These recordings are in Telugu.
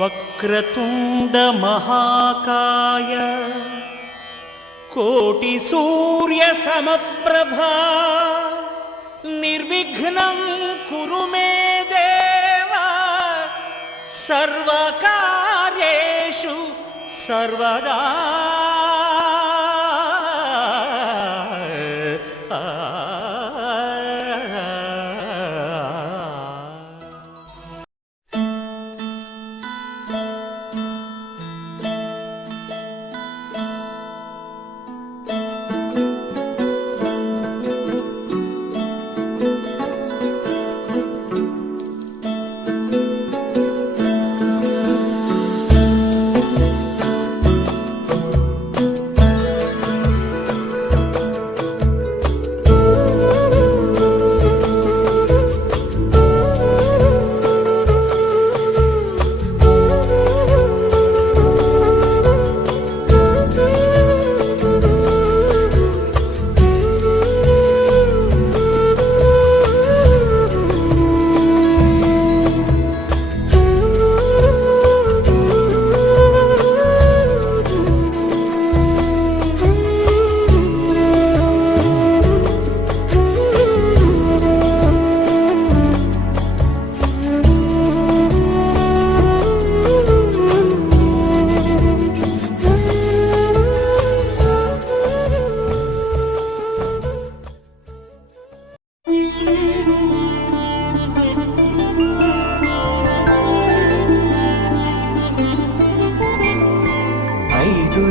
వక్రతుండ మహాకాయ కోటి సూర్య సమప్రభా నిర్విఘ్నం కురు మే దేవ సర్వకార్యేషు సర్వదా.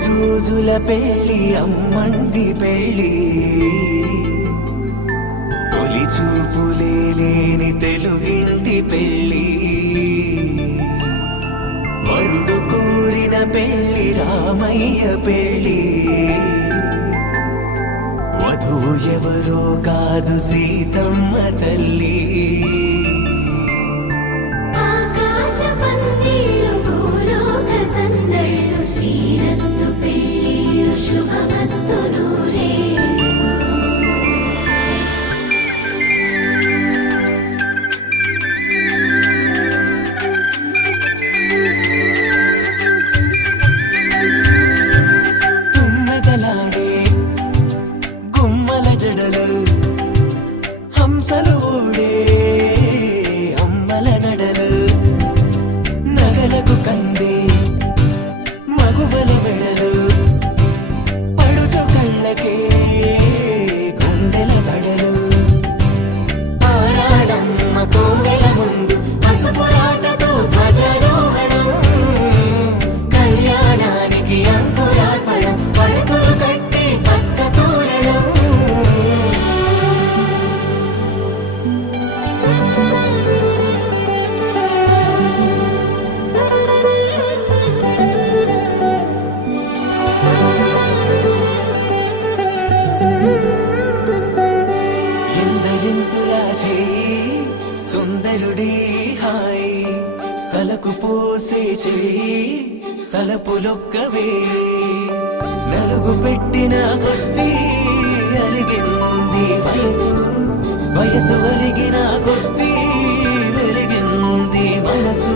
రోజుల పెళ్ళి అమ్మండి పెళ్ళి తొలి చూపులే లేని తెలుగింటి పెళ్ళి వరుడు కోరిన పెళ్ళి రామయ్య పెళ్ళి వధువు ఎవరో కాదు సీతమ్మ తల్లి సుందరుడి హాయ్ తలకు పోసే చెయ్యి తలపులొక్కవే నలుగు పెట్టిన కొద్దీ అలిగింది వయసు వయసు ఒలిగిన కొద్దీ వెలిగింది మనసు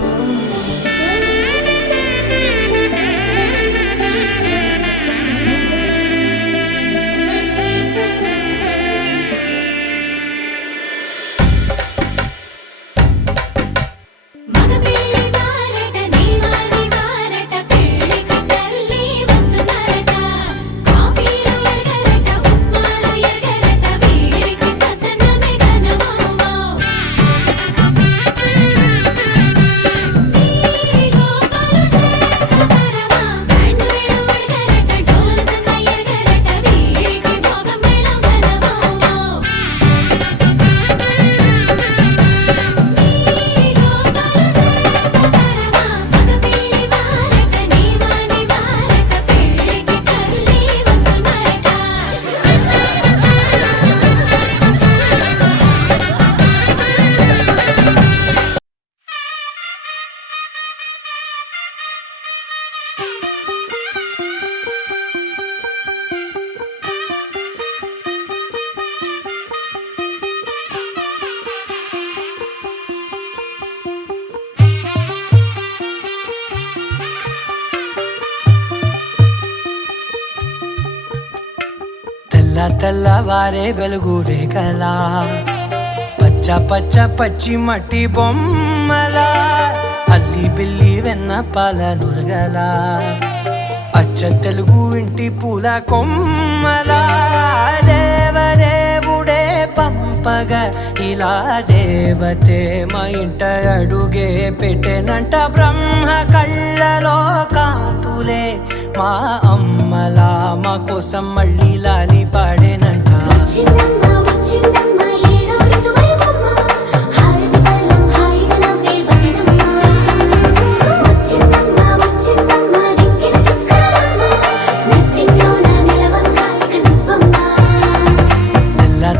తెల్లవారే వెలుగు రేఖలా పచ్చ పచ్చ పచ్చి మట్టి బొమ్మలా అల్లి బిల్లి వెన్న పాల నురగలా అచ్చ తెలుగు ఇంటి పూల కొమ్మలా దేవదేవుడే పంపగా ఇలా దేవతే మా ఇంట అడుగే పెట్టెనంట బ్రహ్మ కళ్ళలో కాంతులే మా అమ్మలా మా కోసం మళ్ళీ లాలి పాడేనంట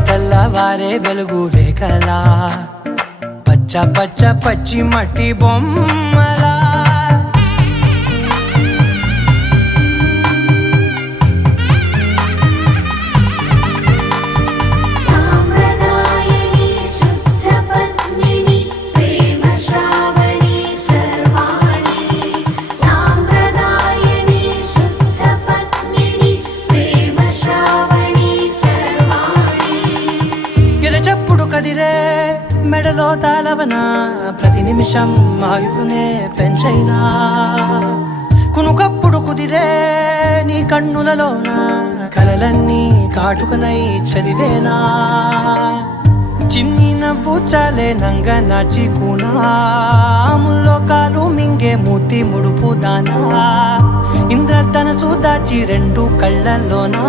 తెల్లవారే వెలుగు రేఖలా పచ్చ పచ్చ పచ్చి మట్టి బొమ్మలా కదిరే మెడలో తాళవన ప్రతి నిమిషం ఆయుధునే పెంచైనా కునుకప్పుడు కుదిరే నీ కన్నులలోన కలలన్నీ కాటుకనై చదివేనా చిన్ని నవ్వు చాలే నంగ నాచి కూనాముల్లో కాలు మింగే మూతి ముడుపు దానా ఇంద్రధనసు దాచి రెండు కళ్ళల్లోనా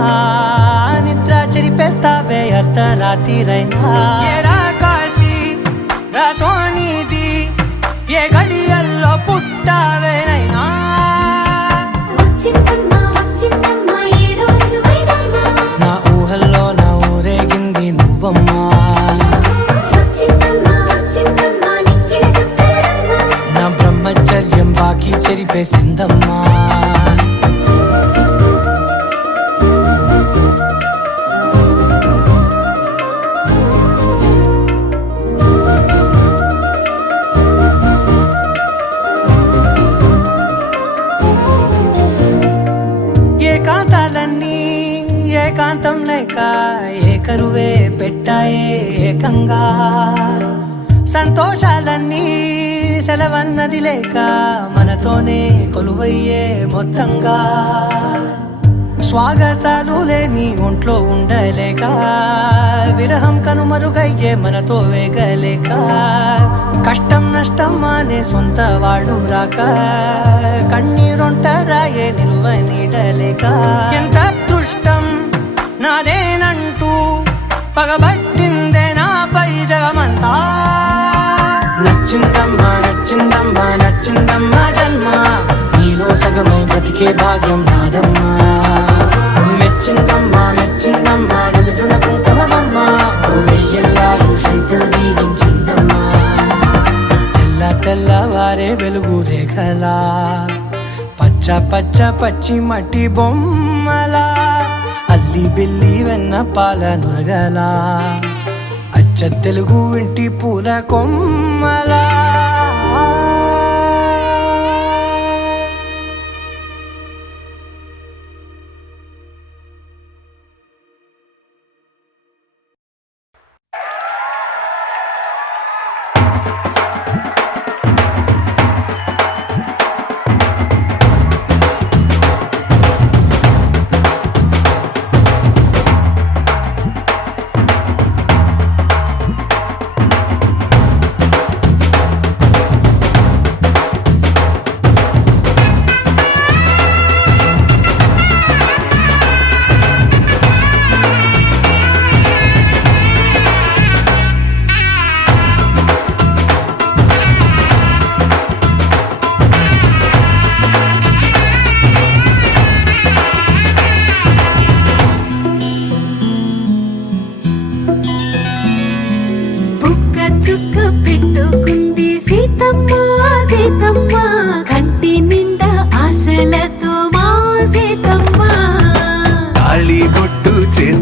నిద్ర చెరిపేస్తావే అర్ధరాత్రిరైనా కాశీ రాసోనిది ఏ గడియల్లో పుట్టావేనైనా నా ఊహల్లో నా ఊరేగింది నువ్వమ్మా నా బ్రహ్మచర్యం బాకీ చెరిపేసిందమ్మా ఏకాంతాలన్నీ ఏకాంతం లేక ఏకరువే పెట్టాయే ఏకంగా సంతోషాలన్నీ సెలవన్నది లేక మనతోనే కొలువయ్యే మొత్తంగా స్వాగతాలు లేని ఒంట్లో ఉండలేక విరహం కనుమరుగయ్యే మనతో వేగలేక కష్టం నష్టం అనే సొంత వాళ్ళు రాక కన్నీరొంటరాయే నిలువ నీడలేక ఎంత అదృష్టం నాదేనంటూ పగబట్టిందే నాపై జగమంతా నచ్చిందమ్మా నచ్చిందమ్మా నచ్చిందమ్మా జన్మ నీలో సగమై బ్రతికే భాగ్యం నాదమ్మా మెచ్చిందమ్మా మెచ్చిందమ్మా నిలుచున కుంకుమమ్మా వెయ్యల్లాలు శంకులు దీవించిందమ్మా తెల్లవారే వెలుగు రేఖలా పచ్చ పచ్చ పచ్చి మట్టి బొమ్మలా అల్లి బిల్లి వెన్న పాల నురగలా అచ్చ తెలుగు ఇంటి పూల కొమ్మలా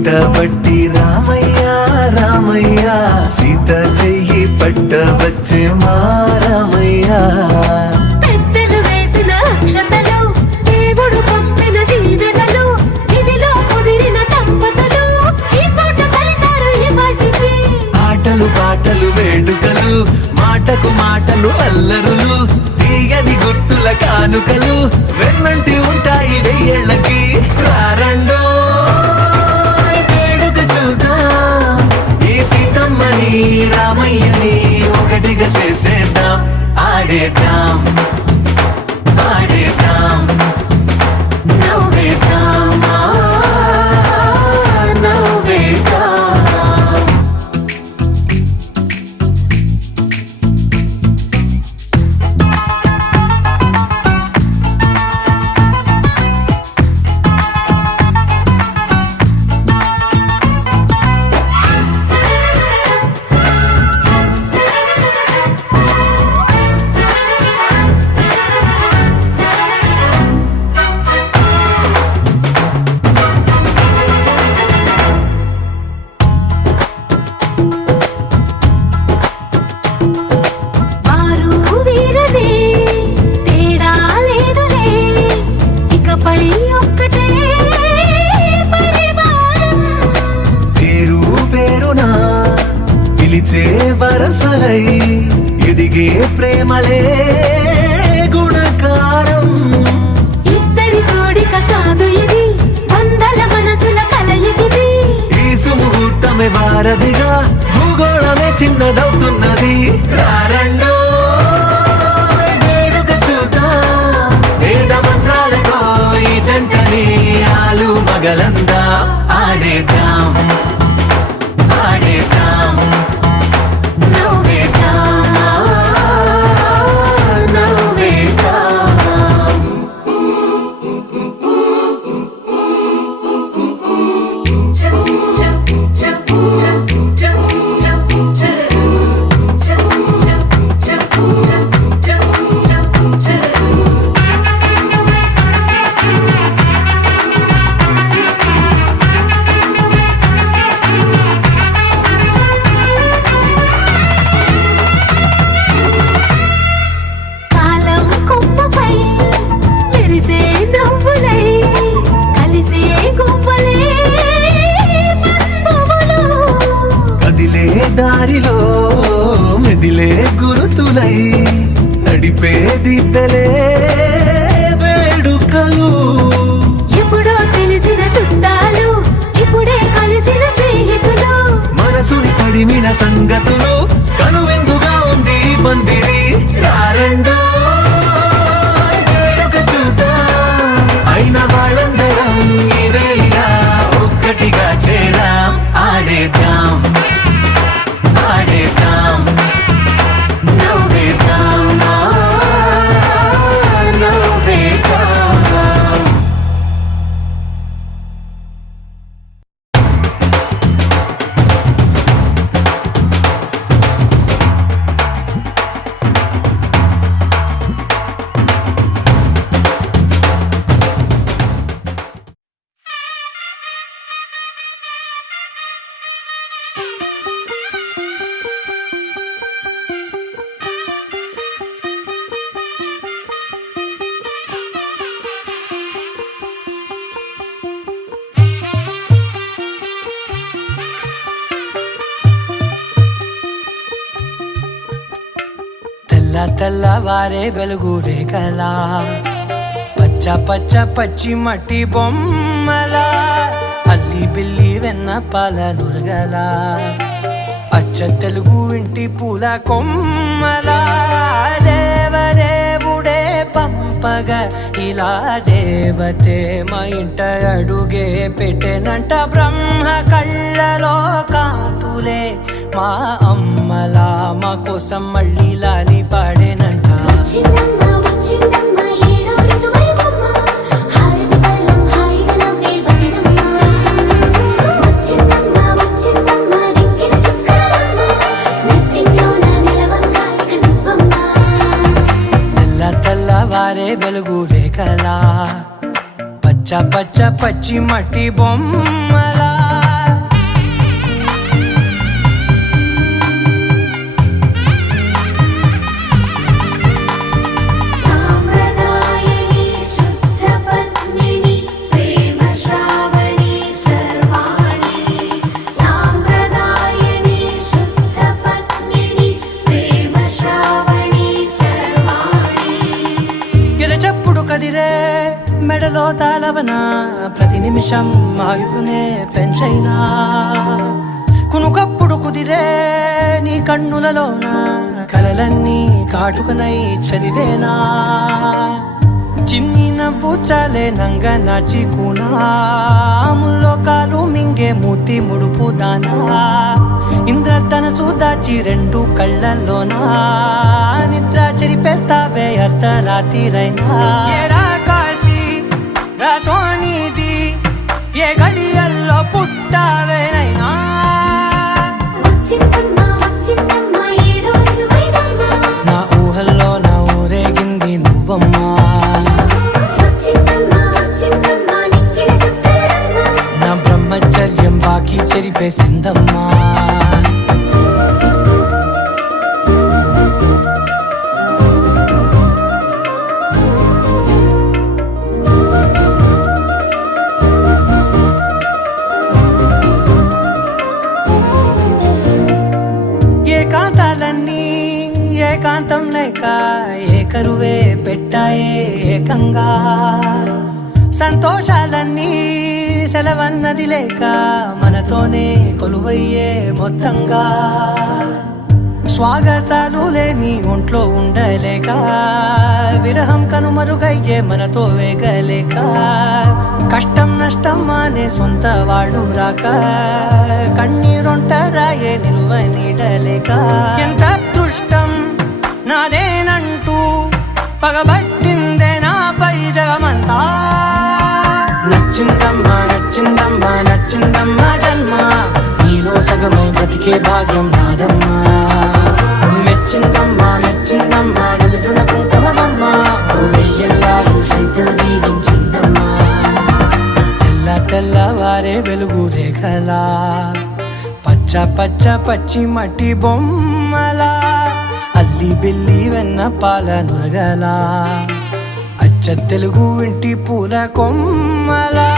పట్టబట్టి రామయ్య రామయ్య సీత చెయ్యి పట్టవచ్చే మా రామయ్య పెద్దలు వేసిన అక్షతలు దేవుడు పంపిన దీవెనలు ఇవిలో కుదిరిన దంపతులు పలుకు మాటలు అల్లరులు తీయని గుర్తుల కానుకలు వెన్నంటి ఉంటాయి వెయ్యేళ్ళకి రారండో వేడుక చూద్దాం ఈ సీతమ్మని రామయ్యని ఒకటిగా చేసేద్దాం ఆడేద్దాం ఆడేద్దాం నవ్వేద్దాం నవ్వేద్దాం వారు వీరనే తేడా లేదులే ఇకపై ఒక్కటే పరివారం పేరు పేరునా పిలిచే వరసలై ఎదిగే ప్రేమలే గుణకారం ఇద్దరి కోడిక కాదు ఇది వందల మనసుల కలయికిది ఈ సుముహూర్తమే వారధిగా భూగోళమే చిన్నదవుతున్నది రారండో వేడుక చూద్దాం వేద మంత్రాలతో ఈ జంటని ఆలు మగలందా ఆడేద్దాం ఆడేద్దాం నవ్వేద్దాం నవ్వేద్దాం కాలం కొమ్మపై మెరిసే నవ్వులై కలిసే గువ్వలే బంధువులు కదిలే దారిలో మెదిలే గురుతులై నడిపే దిబ్బెలే వేడుకలు ఎప్పుడో తెలిసిన చుట్టాలు ఇప్పుడే కలిసిన స్నేహితులు మనసుని తడిమిన సంగతులు కనువిందుగా ఉంది ఈ పందిరి రారండో వేడుక చూద్దాం అయిన వాళ్ళందరం ఈ వేళ ఒక్కటిగా చేరాం ఆడేద్దాం ఆడేద్దాం నవ్వేద్దాం నవ్వేద్దాం తెల్లవారే వెలుగు రేఖలా పచ్చ పచ్చ పచ్చి మట్టి బొమ్మలా అల్లి బిల్లి వెన్న పాల నురగలా అచ్చ తెలుగు ఇంటి పూల కొమ్మలా దేవదేవుడే పంపగా ఇలా దేవతే మా ఇంట అడుగే పెట్టెనంట బ్రహ్మ కళ్ళలో కాంతులే మా అమ్మలా మా కోసం మళ్ళీ లాలి పాడేనంట వచ్చిందమ్మ వచ్చిందమ్మ ఏడో ఋతువై బొమ్మ హారతి పళ్ళం హాయిగా నవ్వే వదినమ్మ వచ్చిందమ్మ వచ్చిందమ్మ నెక్కిన చుక్కలమ్మ నెట్టింట్లోన నిలవంగా ఇక నువ్వమ్మ తెల్లవారే వెలుగు రేఖలా పచ్చ పచ్చ పచ్చి మట్టి బొమ్మలా సాంప్రదాయని శుద్ధ పద్మిని ప్రేమ శ్రావణి సర్వాణి సాంప్రదాయని శుద్ధ పద్మిని ప్రేమ శ్రావణి గుండె చప్పుడు కదిరే మెడలో తాళవన ప్రతి నిమిషం ఆయుధునే పెంచైనా కునుకప్పుడు కుదిరే నీ కన్నులలోన కలలన్నీ కాటుకనై చదివేనా చిన్ని నవ్వు చాలే నంగ నాచి కూనాముల్లో కాలు మింగే మూతి ముడుపు దానా ఇంద్రధనసు దాచి రెండు కళ్ళల్లోనా నిద్ర చెరిపేస్తావే అర్ధరాత్రిరైనా ఏడా కాశీ రాసోనిది ఏ గడియల్లో పుట్టావేనైనా వచ్చిందమ్మా వచ్చిందమ్మా ఏడో ఋతువైవమ్మా నా ఊహల్లో నా ఊరేగింది నువ్వమ్మా వచ్చిందమ్మా వచ్చిందమ్మా నిక్కిన చుక్కలమ్మా నా బ్రహ్మచర్యం బాకీ చెరిపేసిందమ్మా ఏకాంతాలన్నీ ఏకాంతం లేక ఏకరువే పెట్టాయే ఏకంగా సంతోషాలన్నీ సెలవన్నది లేక మనతోనే కొలువయ్యే మొత్తంగా స్వాగతాలు లేని ఒంట్లో ఉండలేక విరహం కనుమరుగయ్యే మనతో వేగలేక కష్టం నష్టం అనే సొంత వాడు రాక కన్నీరొంటరాయే నిలువ నీడలేక ఎంత అదృష్టం నాదేనంటూ పగబట్టిందే నాపై జగమంతా నచ్చిందమ్మా నచ్చిందమ్మా నచ్చిందమ్మా జన్మ నీలో సగమై బ్రతికే భాగ్యం నాదమ్మా మెచ్చిందమ్మా మెచ్చిందమ్మా నిలుచున్న కుంకుమమ్మా వెయ్యల్లాలు శంకులు దీవించిందమ్మా తెల్ల తెల్లవారే వెలుగు రేఖలా పచ్చ పచ్చ పచ్చి మట్టి బొమ్మలా అల్లి బిల్లి వెన్న పాల నురగలా అచ్చ తెలుగు ఇంటి పూల కొమ్మలా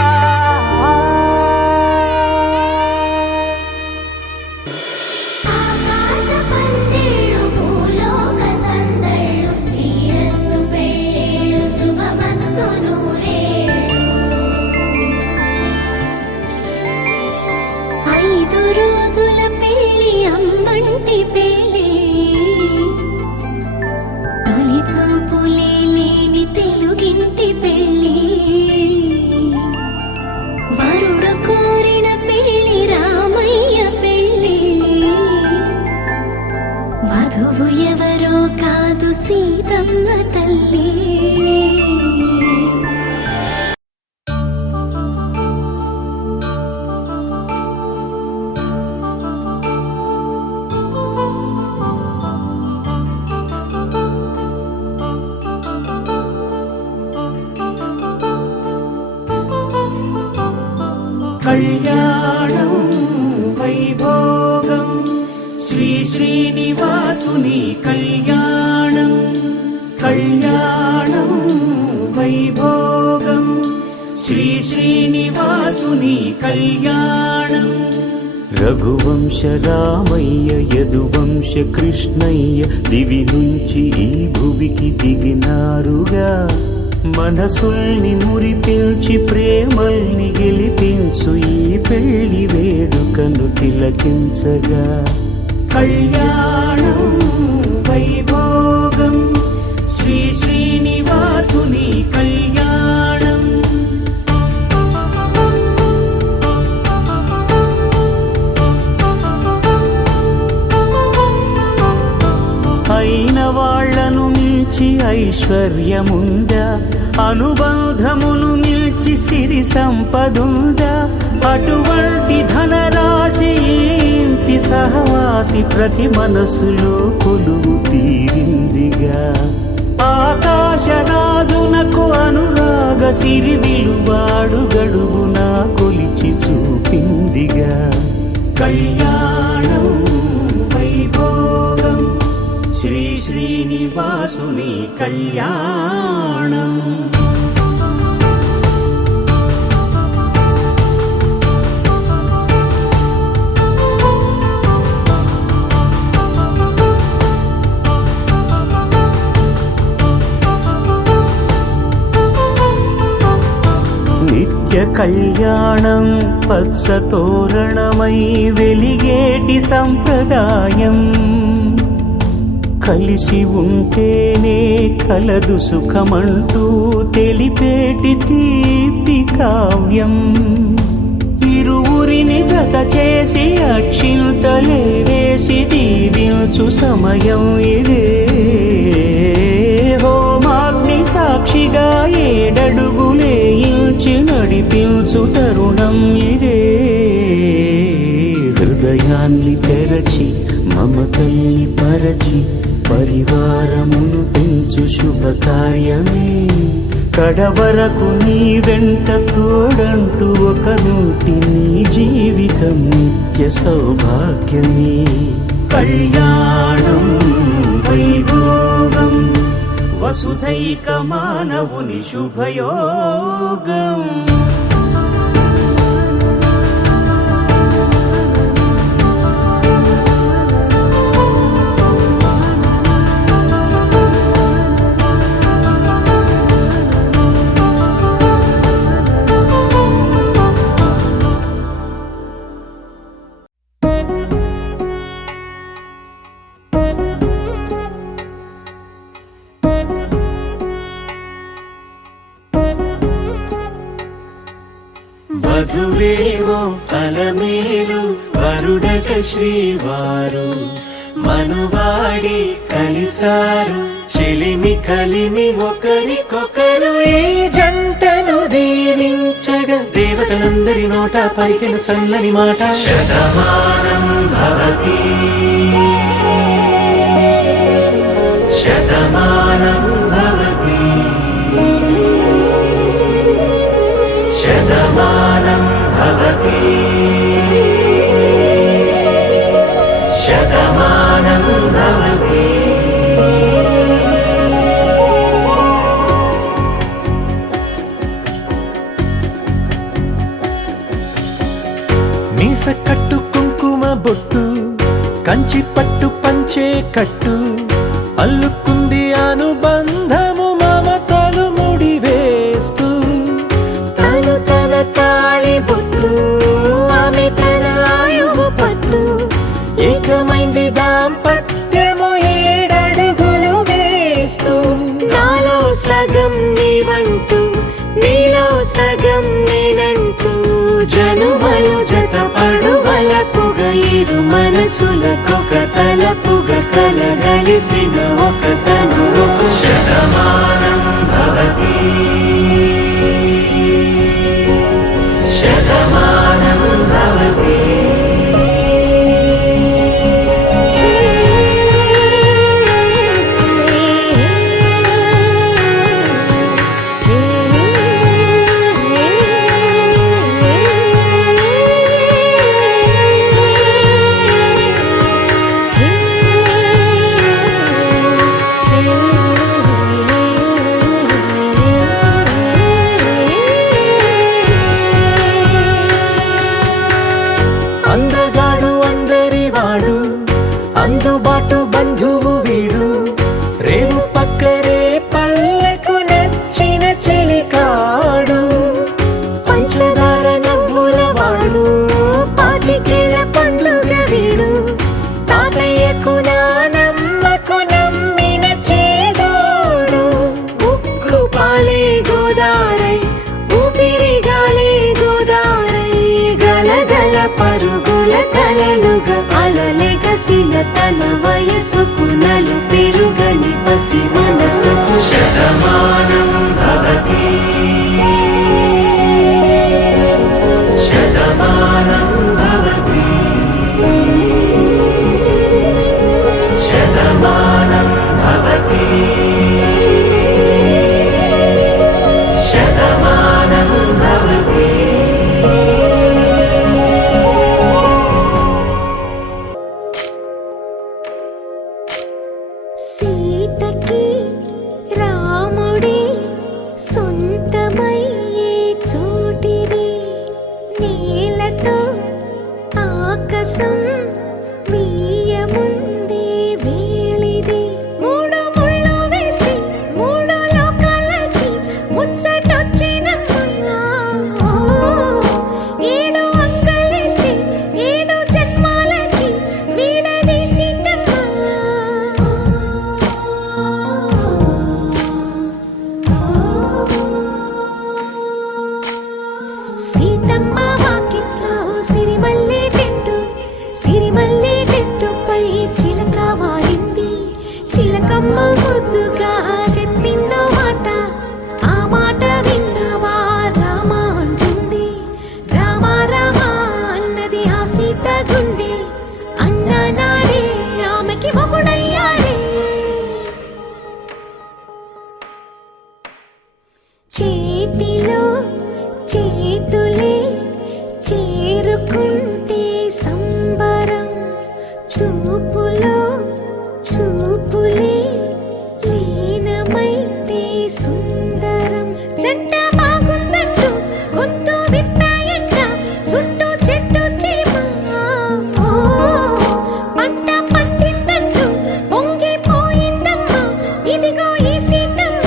ఆకాశ పందిళ్ళు భూలోక సందళ్ళు శ్రీరస్తు పెళ్ళిళ్ళు శుభమస్తు నూరేళ్ళు 5 రోజుల పెళ్ళి అమ్మంటి పెళ్ళి తొలి చూపులే లేని తెలుగింటి పెళ్ళి వరుడు కోరిన పెళ్ళి రామయ్య పెళ్ళి వధువు ఎవరో కాదు సీతమ్మ తల్లి కళ్యాణం వైభోగం శ్రీ శ్రీనివాసుని కళ్యాణం కళ్యాణం వైభోగం శ్రీ శ్రీనివాసుని కళ్యాణం రఘువంశ రామయ్య యదువంశ కృష్ణయ్య దివి నుంచి ఈ భువికి దిగినారుగా మనసుల్ని మురిపించి ప్రేమల్ని గెలిపించు ఈ పెళ్లి వేడుకను తిలకించగా కళ్యాణం వైభోగం శ్రీ శ్రీనివాసుని కళ్యాణం అయిన వాళ్లను మించి ఐశ్వర్యముందా అనుబంధమును మిల్చి సిరి సంపదుందా అటువంటి ధనరాశి ఈ ఇంటి సహవాసి ప్రతి మనసులో కొలువు తీరిందిగా ఆకాశరాజునకు అనురాగ సిరి విలువాడు గడుగునా కొలిచి చూపిందిగా కళ్యాణం వైభోగం శ్రీ శ్రీనివాసుని కళ్యాణం కళ్యాణం పచ్చ తోరణమై వెలిగేటి సంప్రదాయం కలిసి ఉంటేనే కలదు సుఖమంటూ తెలిపేటి తీపి కావ్యం ఇరువురిని జత చేసి అక్షింతలే వేసి దీవించు సమయం ఇదే హోమాగ్ని సాక్షిగా ఏడడుగులే ఇంచి నడిపించు తరుణం ఇదే హృదయాన్ని తెరచి మమతల్ని పరచి పరివారమును పెంచు శుభకార్యమే కడవరకు నీ వెంట తోడంటూ ఒకరుంటి నీ జీవితం నిత్య సౌభాగ్యమే కళ్యాణం వైభోగం వసుధైక మానవుని శుభయోగం వధువేమో అలమేలు వరుడట శ్రీవారు మనువాడి కలిసారు చెలిమి కలిమి ఒకరికొకరు ఈ జంటను దీవించగా దేవతలందరి నోట పలికిన చల్లని మాట శతమానం భవతి శతమానం భవతి శతమానం భవతి శతమానం భవతి మీస కట్టు కుంకుమ బొట్టు కంచి పట్టు పంచే కట్టు అల్లుకుంది అనుబంధము మమతలు ముడివేస్తూ తను తన తాళి బొట్టు ఆమె తన ఆయువు పట్టు ఏకమైంది దాంపత్యము ఏడడుగులు వేస్తూ నాలో సగం నీవంటూ నీలో సగం నేనంటూ జనుమలు జత పడువలపుగ ఇరు మనసులకొక తలపుగ కలగలిసిన ఒక తను శతమానం భవతి శతమానం భవతి అందగాడు అందరివాడు అందుబాటు బంధువు వీడు రేవు పక్కరే పల్లెకు నచ్చిన చెలికాడు పంచదార నవ్వుల వాడు పాతికేల పండుగ వీడు తాతయ్యకు నానమ్మకు నమ్మిన చేదోడు ఉక్కు పాలే గోదారై ఊపిరిగాలే గోదారై గలగల పరుగుల కలలుగా అలలెగసిన తన వయసుకు నలు పెరుగని పసి మనసుకు శతమానం భవతి శతమానం భవతి శతమానం భవతి శతమానం భవతి సీతకి రాముడే సొంతమయ్యే చోటిది నేలతో ఆకాశం వీయముందే వేళిది మూడు ముళ్ళు వేస్తే మూడు లోకాలకి ముచ్చటొచ్చినమ్మా చేతిలో చేతులే చేరుకుంటే సంబరం చూపులో చూపులే లీనమైతే సుందరం జంట బాగుందంటూ గొంతు విప్పాయంట చుట్టూ చెట్టు చీమ పంట పండిందంటూ పొంగిపోయిందమ్మా ఇదిగో ఈ సీతమ్మ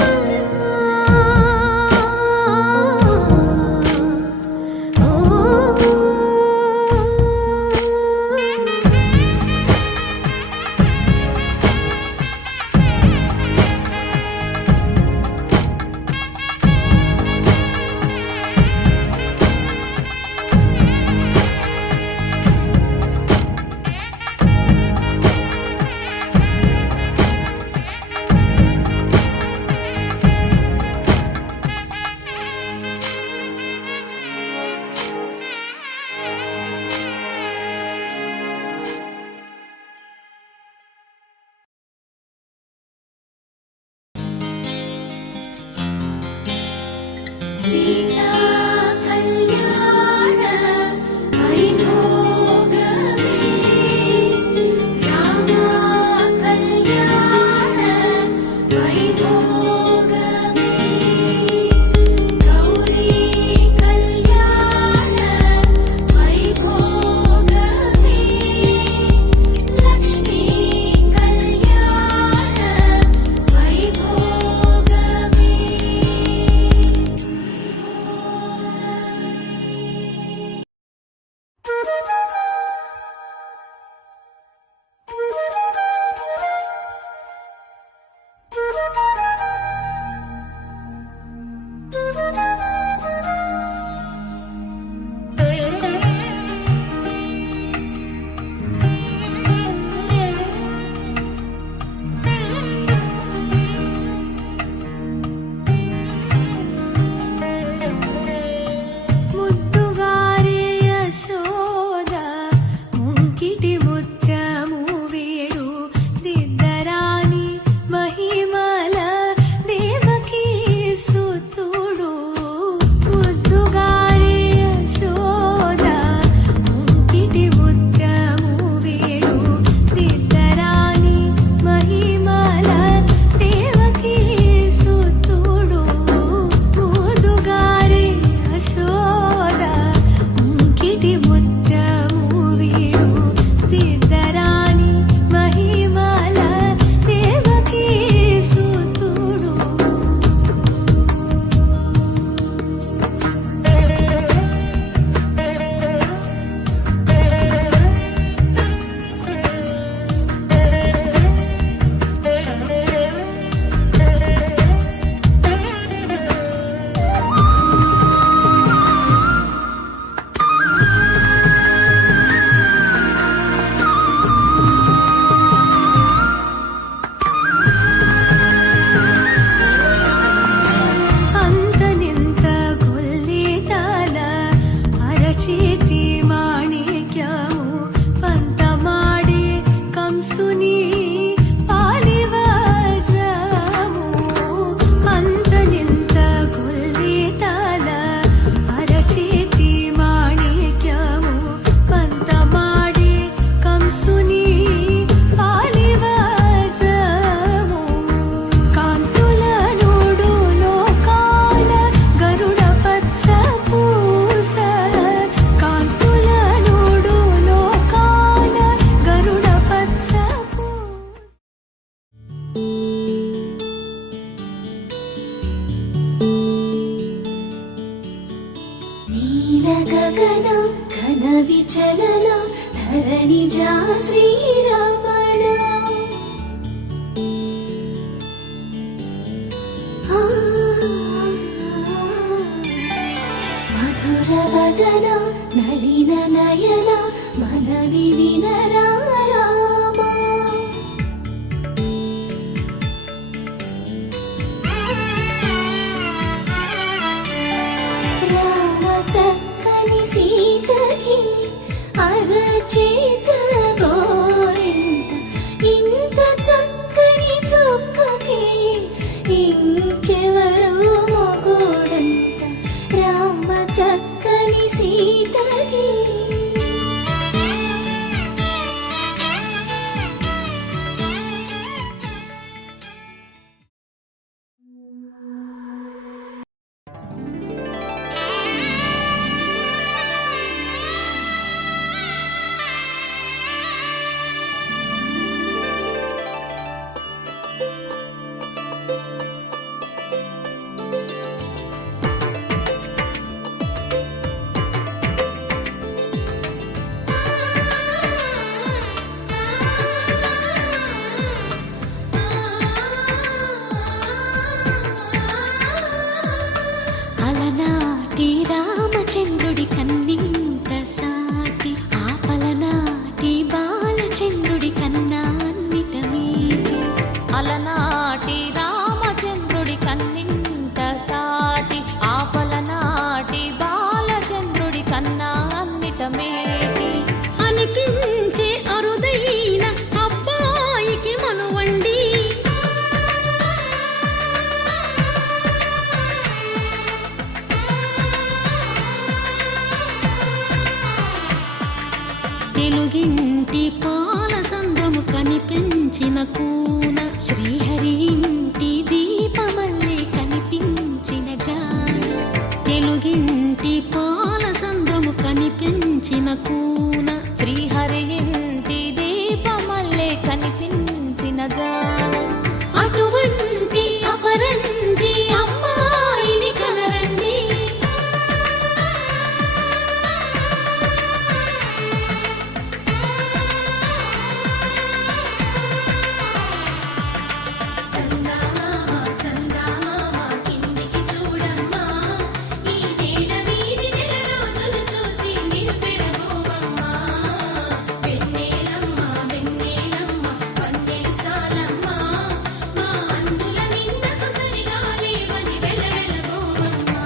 సీతా కళ్యాణ వైభోగమే రామ కళ్యాణ వైభోగమే గౌరీ కళ్యాణ వైభోగమే లక్ష్మీ కళ్యాణ వైభోగమే ముద్దుగారే యశోద ముంకిటి ముత్యము వేడు దిద్దరాని మహిమల దేవకీ సుతుడు ముద్దుగారే యశోద ముంకిటి ముత్యము వేడు దిద్దరాని మహిమల దేవకీ సుతుడు ముద్దుగారే యశోద ముంకిటి ముత్యము వీడు దిద్దరాని మహిమల దేవకీ సుతుడు అంతనింత గొల్లితాల అరచేతి మాణిక్యము పంతమాడే కంసుని పాలివజ్రము అంతనింత గొల్లితాల అరచేతి మాణిక్యము పంతమాడే కంసుని పాలివజ్రము కాంతుల నోడు లోకాల గరుడ పచ్చ పూస కాంతుల నోడు లోకాల గరుడ పచ్చ పూస నీల గగన ఘన విచలన ధరణిజా శ్రీరమణ మధుర వదన నలిన నయన మనవి వినరా రామ రామ చక్కని సీతకి అరచేత గోరింట ఇంత చక్కని చుక్కకి ఇంకెవరు మొగుడు అలనాటి రామచంద్రుడి కన్నింత సాటి ఆపలనాటి బాలచంద్రుడి కన్నా అన్నిట మీటి అలనాటి రామచంద్రుడి కన్నింత సాటి ఆపలనాటి బాలచంద్రుడి కన్నా అన్నిట మేటి అనిపించే అరుదైన అబ్బాయికి మనువండి తెలుగింటి పాల సంద్రము కనిపించిన కూన శ్రీహరి ఇంటి దీపమల్లే కనిపించిన జాన తెలుగింటి పాల సంద్రము కనిపించిన కూన శ్రీహరి ఇంటి దీపమల్లే కనిపించిన జాన అటువంటి అపరంజి అమ్మాయిని కనరండి చందమామ చందమామ కిందికి చూడమ్మా ఈ నేల వీధి నెల రోజులు చూసి నివ్వెరబోవమ్మా వెన్నెలమ్మ వెన్నెలమ్మ వన్నెలు చాలమ్మా మా అందుల మిన్నకు సరిగా లేవని వెలవెలబోవమ్మా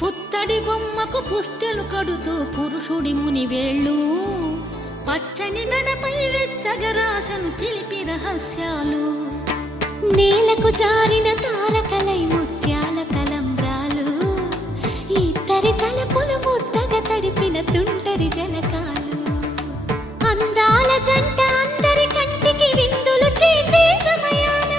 పుత్తడి బొమ్మకు పుస్తెలు కడుతూ పురుషుడి ముని వేళ్ళు పచ్చని నడపై వెచ్చగరాసను చిలిపి రహస్యాలు నేలకు జారిన తారకలై ముత్యాల తలంబ్రాలు ఇద్దరి తలపులు ముద్దగా తడిపిన తుంటరి జలకాలు అందాల జంట అందరి కంటికి విందులు చేసే సమయాన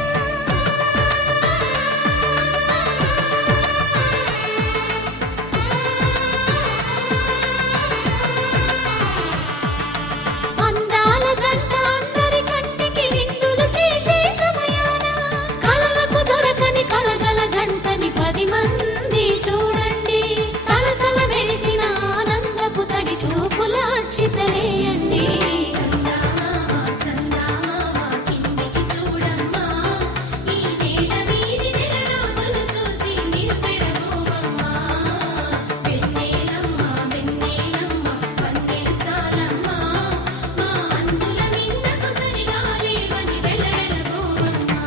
అందాల జంట అందరి కంటికి విందులు చేసే సమయాన కలలకు దొరకని కలగల జంటని 10 మంది చూడండి తలతల మెరిసిన ఆనందపు తడి చూపుల అచ్చితలేయండి చందమామ చందమామ కిందికి చూడమ్మా ఈ నేల వీధి నెల రోజులు చూసి నివ్వెరబోవమ్మా వెన్నెలమ్మ వెన్నెలమ్మ వన్నెలు చాలమ్మా మా అందుల మిన్నకు సరిగా లేవని వెలవెలబోవమ్మా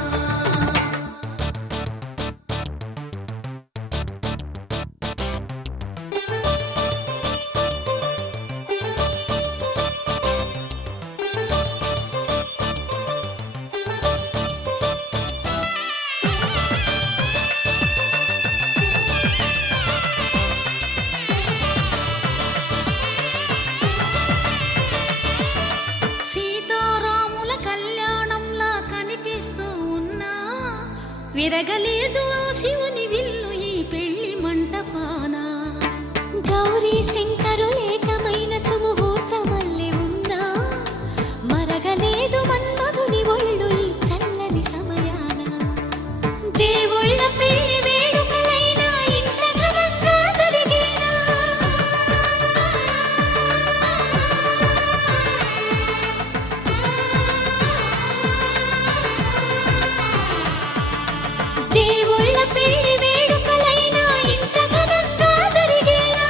సీతారాముల కళ్యాణంలా కనిపిస్తూ ఉన్నా విరగలేదు ఆ శివుని విల్లు ఈ పెళ్లి మంటపాన గౌరీ శంకరులేకమైన సుముహూర్తమల్లె ఉన్నా మరగలేదు మన్మధుని ఒళ్ళు ఈ చల్లని సమయాన దేవుళ్ళ పెళ్లి వేడుకలైనా ఇంత ఘనంగా జరిగేనా దేవుళ్ళ పెళ్లి వేడుకలైనా ఇంత ఘనంగా జరిగేనా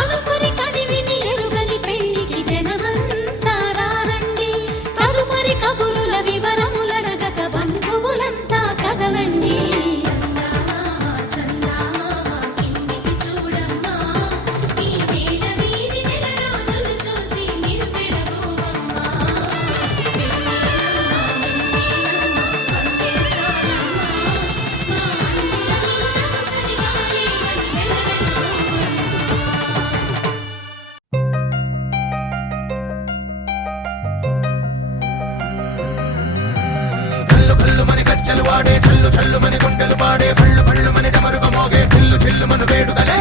అనుకుని కనివిని ఎరుగని పెళ్లికి జనమంతా రారండి తదుపరి కబురుల వివరములడగక బంధువులంతా కదలండి చందమామ చందమామ కిందికి చూడమ్మా ఈ నేల వీధి నెల రోజులు చూసి నివ్వెరబోవమ్మా వెన్నెలమ్మ వెన్నెలమ్మ వన్నెలు చాలమ్మా మా అందుల మిన్నకు సరిగా లేవని వెలవెలబోవమ్మా కళ్ళు కళ్ళు మని గజ్జలు వాడే కళ్ళు చల్లు మని గుండెలు పాడే కళ్ళు కళ్ళు మని డమరుగ మోగే చిల్లు చిల్లు మన వేడుదలే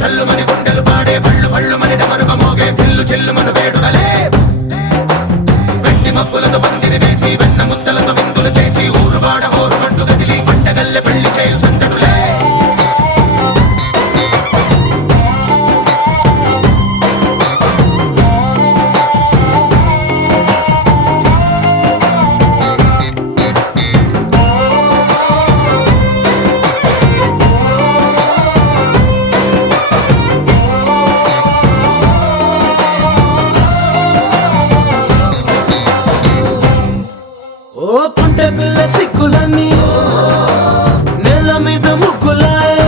చల్లు మని గుండెలు పాడే పళ్ళు పళ్ళు మని డమరుగ మోగే పిల్లు చెల్లు మన వేడుకలే వెండి మబ్బులతో పందిరి వేసి వెన్న ముద్దలతో విందులు చేసి ఊరు వాడ హోరు మంటు గదిలి పంటగల్లె పెళ్లి చేయు సందడులే ఓ పుంటె పిల్ల సిక్కులన్నీ నెల మీద ముగ్గులాయ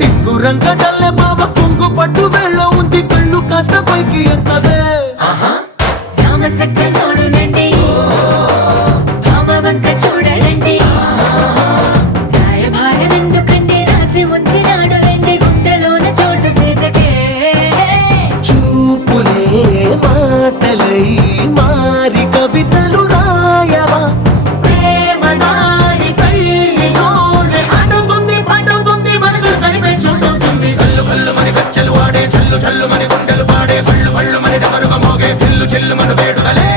టింగురంగ డల్లె బాబ కొంగు పట్టు వెళ్ళ ఉంది కళ్ళు కాస్త పైకి ఎత్తదే రామసక్క నోడులండి రామవంక చూడలండి రాయభారం ఎందుకండి రాసి ఉంచినాడు రండి గుండెలోన చోటు సేదకే చూపులే మాటలై మారి కవితలు రాయవా ప్రేమదారి పెళ్లిలోనే అడుగుంది పడుతుంది మనసు కలిపే చోటవుతుంది కల్లు కల్లు మని గజ్జలు వాడే చల్లు చల్లు మని గుండెలు పాడే పళ్ళు పళ్ళు మని డమరుగ మోగే పిల్లు చెల్లు మన వేడుకలే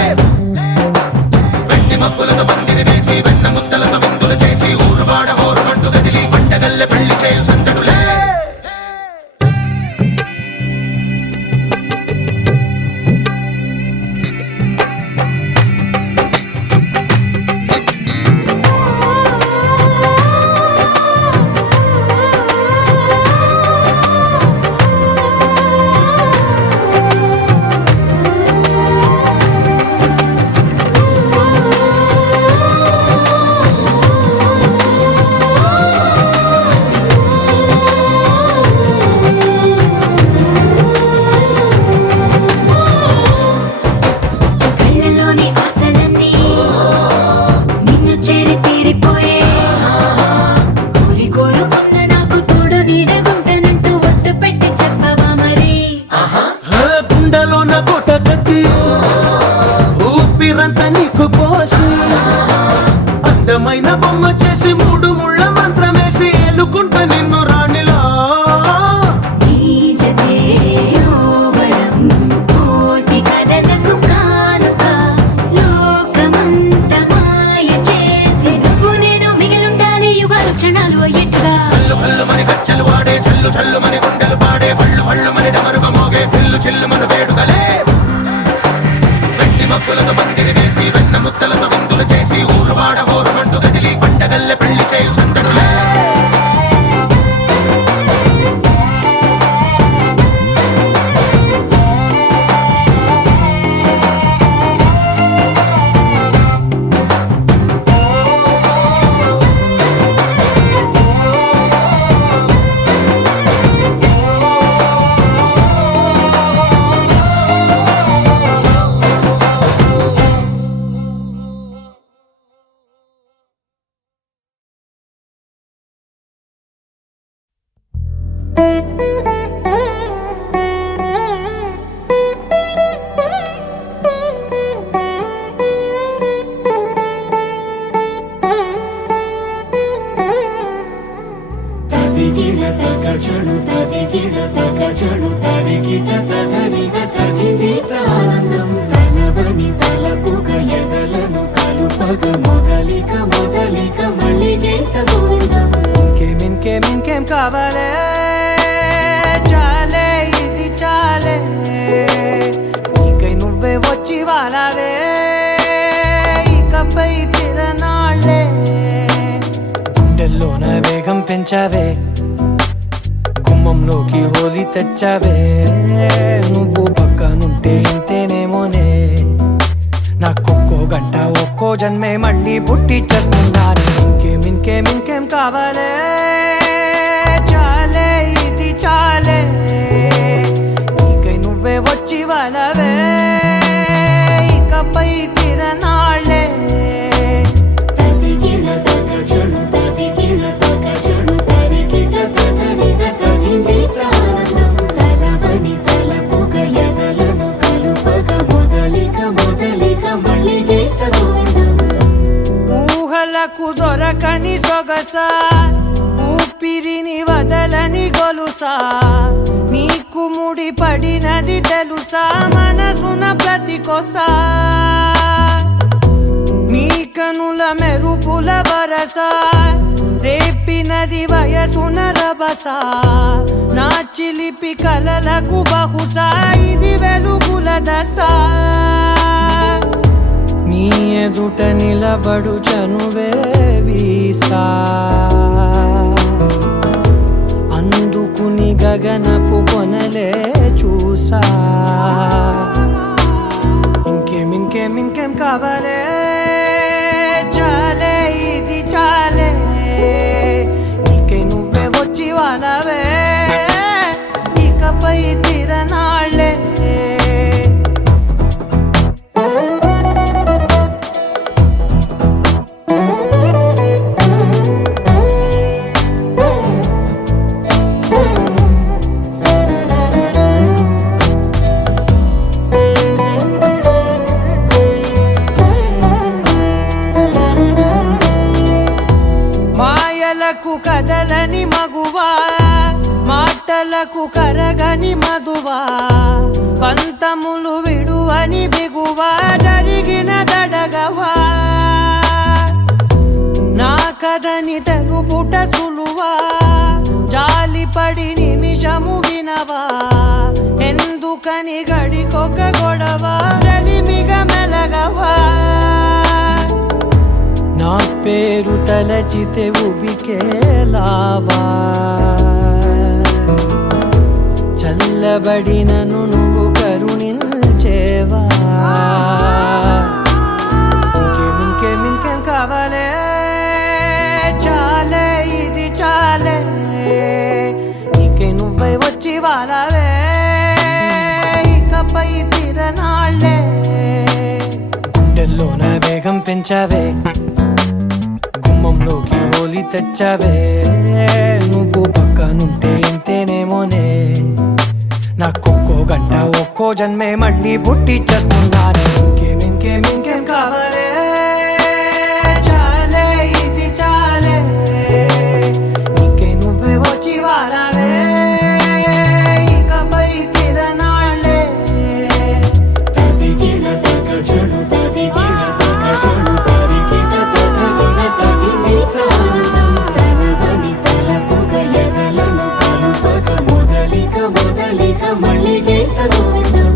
వెండి మబ్బులతో పందిరి వేసి వెన్న ముద్దలతో విందులు చేసి ఊరు వాడ హోరు మంటు గదిలి పంటగల్లె పెళ్లి చేయు సందడులే కళ్ళలోని ఆశలన్నీ నిన్ను చేరి తీరిపోయే కోరి కోరుకున్న నాకు తోడు నీడగుంటనంటూ ఒట్టు పెట్టి చెప్పవా మరి గుండెలోన కోట కట్టి ఊపిరంతా నీకు పోసి అందమైన బొమ్మ చేసి మూడు ముళ్ళ మంత్రమేసి ఏలుకుంటా నిన్ను రాణిలా నీజతే ఓవరం కోటి కథలకు కానుక లోకమంత మాయ చేసి నువ్వు నేను మిగిలుండాలి యుగాలు క్షణాలు అయ్యేట్టుగా కల్లు కల్లు మని గజ్జలు వాడే చల్లు చల్లు మని గుండెలు పాడే పళ్ళు పళ్ళు మని డమరుగ మోగే పిల్లు చెల్లు మన వేడుకలే వెండి మబ్బులతో పందిరి వేసి వెన్న ముద్దలతో విందులు చేసి ఊరు వాడ హోరు మంటు గదిలి పంటగల్లె పెళ్లి చేయు సందడులే తదిగిడ తగచడు తదిగిడ తగచడు తరిగిట తదరిన తదిగిట ఆనందం తలవని తలపుగ ఎదలను కలుపగ మొదలిక మొదలిక మళ్ళీ గీత గోవిందం ఇంకేం కావాలే చాలే ఇది చాలే నీకై నువ్వే వచ్చి వాలావే ఇకపై తిరనాళ్ళే గుండెల్లోన వేగం పెంచావే గుమ్మంలోకి హోలీ తెచ్చావే నువ్వు పక్కనుంటే ఇంతేనేమోనే నాకొక్కో గంట ఒక్కో జన్మే మళ్ళీ పుట్టి చేస్తున్నాను ఇంకేం కావాలే చాలే ఇది చాలే నీకై నువ్వే వచ్చి వాలవే ఇకపై తిరనాళ్ళే తదిగిడ తగచడు తదిగిడ తగచడు తరిగిట తదరిన తదిగిట ఆనందం తలవని తలపుగ ఎదలను కలుపగ మొదలిక మొదలిక మళ్ళీ గీత గోవిందం ఊహలకు దొరకని సొగస ఊపిరిని వదలని గొలుస వరుసా నీకు ముడి పడినది తెలుసా మనసున ప్రతి కొసా నీ కనుల మెరుపుల వరస రేపినది వయసున రభస నా చిలిపి కలలకు బహుశా ఇది వెలుగుల దశ నీ ఎదుట నిలబడు చనువే వీసా అందుకుని గగనపు కొనలే చూసా ఇంకేం కావాలే చాలే ఇది చాలే నీకే నువ్వే వచ్చి వాళ్ళవే ఇకపై తిరనాళ్ళే మాయలకు కదలని మగువా మాటలకు కరగని మధువా పంతములు విడువని బిగువా జరిగిన దడగవా నా కథని తెలుపుట సులువా జాలిపడి నిమిషము వినవా ఎందుకని గడికొక గొడవ రలిమిగ మెలగవా నా పేరు తలచితే ఉబికేలావా చల్లబడినను నువ్వు కరుణించేవా ఇంకేం కావాలే చాలే ఇది చాలే నీకే నువ్వే వచ్చి వాళ్ళవే ఇకపై తిరనాళ్ళే గుండెల్లోన వేగం పెంచావే గుమ్మంలోకి హోలీ తెచ్చావే నువ్వు పక్కనుంటే ఇంతేనేమోనే నాకొక్కో గంట ఒక్కో జన్మే మళ్ళీ పుట్టి చేస్తున్నానే ఇంకేం కావాలే చాలే ఇది చాలే నీకే నువ్వే వచ్చి వాళ్ళవే ఇకపై తిరనాళ్ళే తదిగిన తగ చెడు తదిగిన తగ చెడు తరికిట తదరిన తదింది ప్రాణం తలవని తలపుగ ఎదలను కలుపగ మొదలిక మళ్ళీ గీత గోవిందం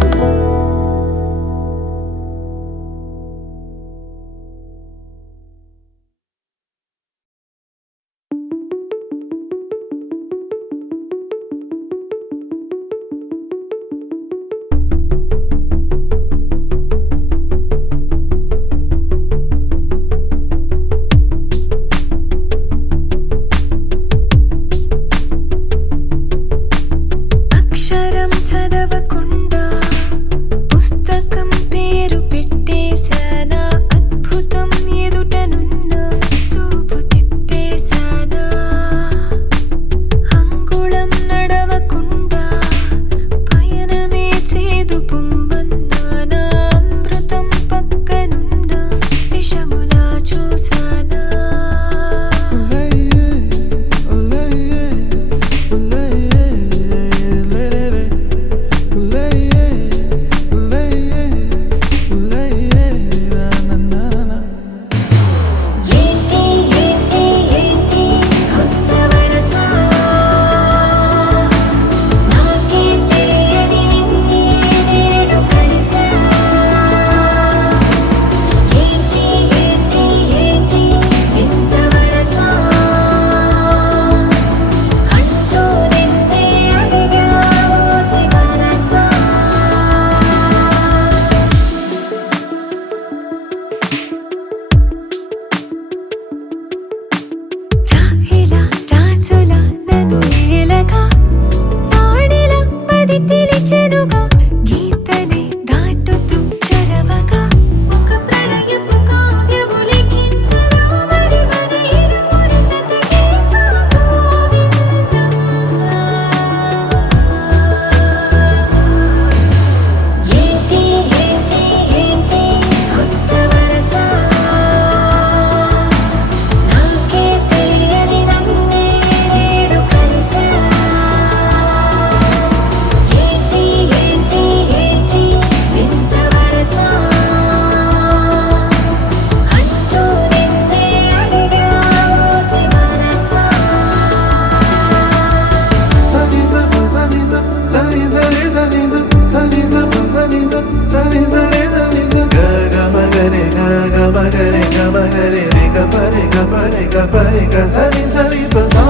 గ పరి గ సరి సరి ప సా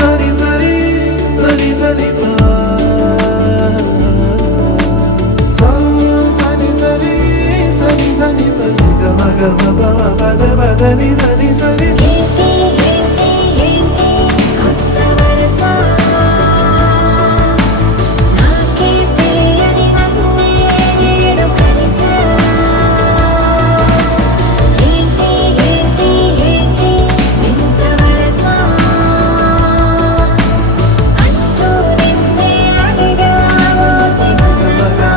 సరి సరి సరి సరి ప సా సరి సరి సరి సరి ప గ మ గ మ ప మ ప ద ప ద ని ద ని సరి ఏంటి ఏంటి ఏంటి కొత్త వరస నాకే తెలియని నన్నే నేడు కలిసా ఏంటి ఏంటి ఏంటి వింత వరస అంటూ నిన్నే అడిగా మోసి మనసా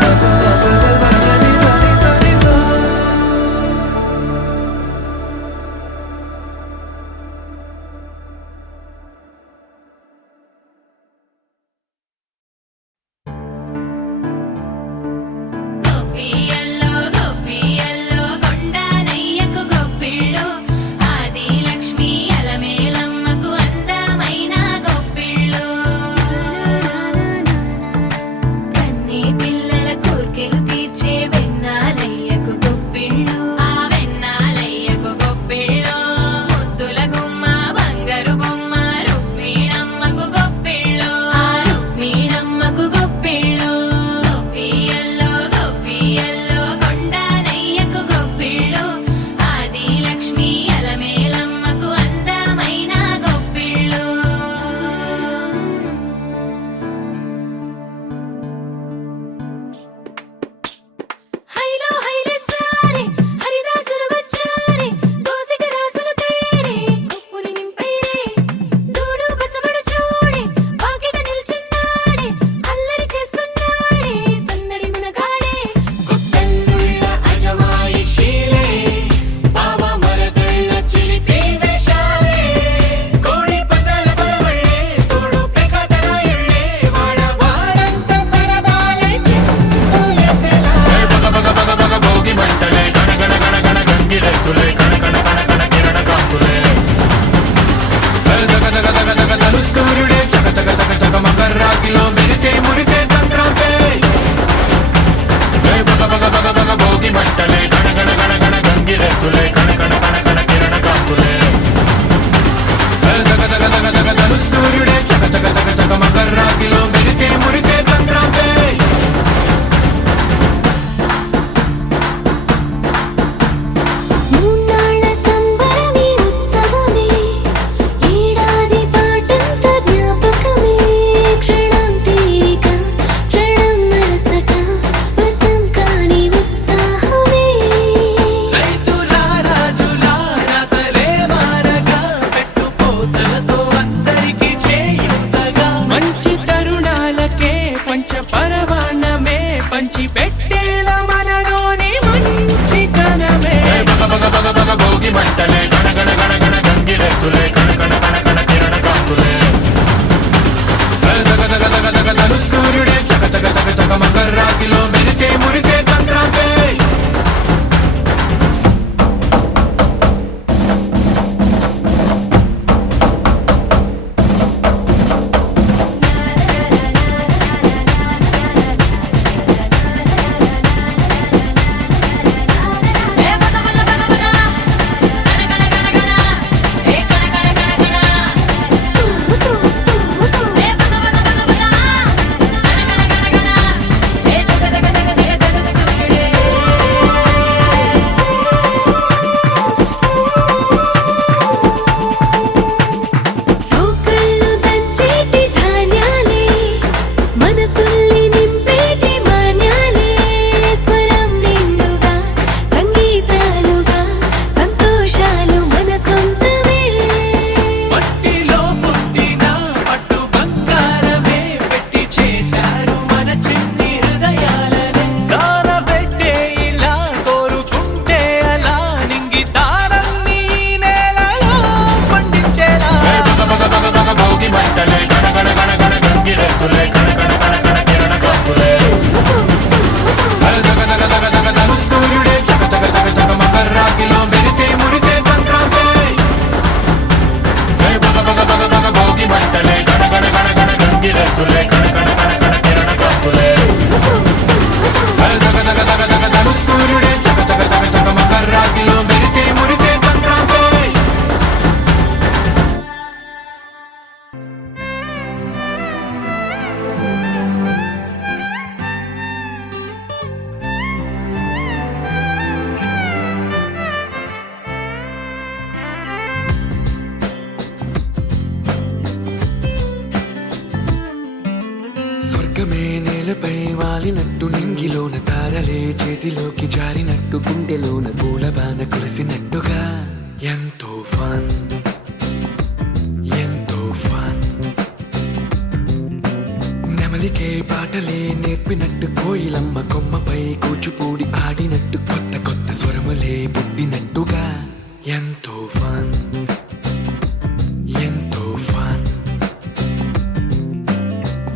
గొప్పియల్లో గొప్పియల్లో కొండానయ్యకు గొప్పిళ్ళు ఆది లక్ష్మి అలమేలమ్మకు అందమైన గొప్పిళ్ళు కన్నీ పిల్లల కోర్కెలు తీర్చే వెన్నాలయ్యకు గొప్పిళ్ళు ఆ వెన్నాలయ్యకు గొప్పిళ్ళు ముద్దుల గుమ్మ బంగారు బొమ్మ రుక్మిణమ్మకు గొప్పిళ్ళు ఆ రుక్మిణమ్మకు గొప్పిళ్ళు గొప్పియల్లో గొప్పియల్లో వాలినట్టు నింగిలోన తారలే చేతిలోకి జారినట్టు గుండెలోన పూలబాన కురిసినట్టుగా ఎంతో ఫన్ ఎంతో ఫన్ నెమలికే పాటలే నేర్పినట్టు కోయిలమ్మ కొమ్మపై కూచిపూడి ఆడినట్టు కొత్త కొత్త స్వరములే పుట్టినట్టుగా ఎంతో ఫన్ ఎంతో ఫన్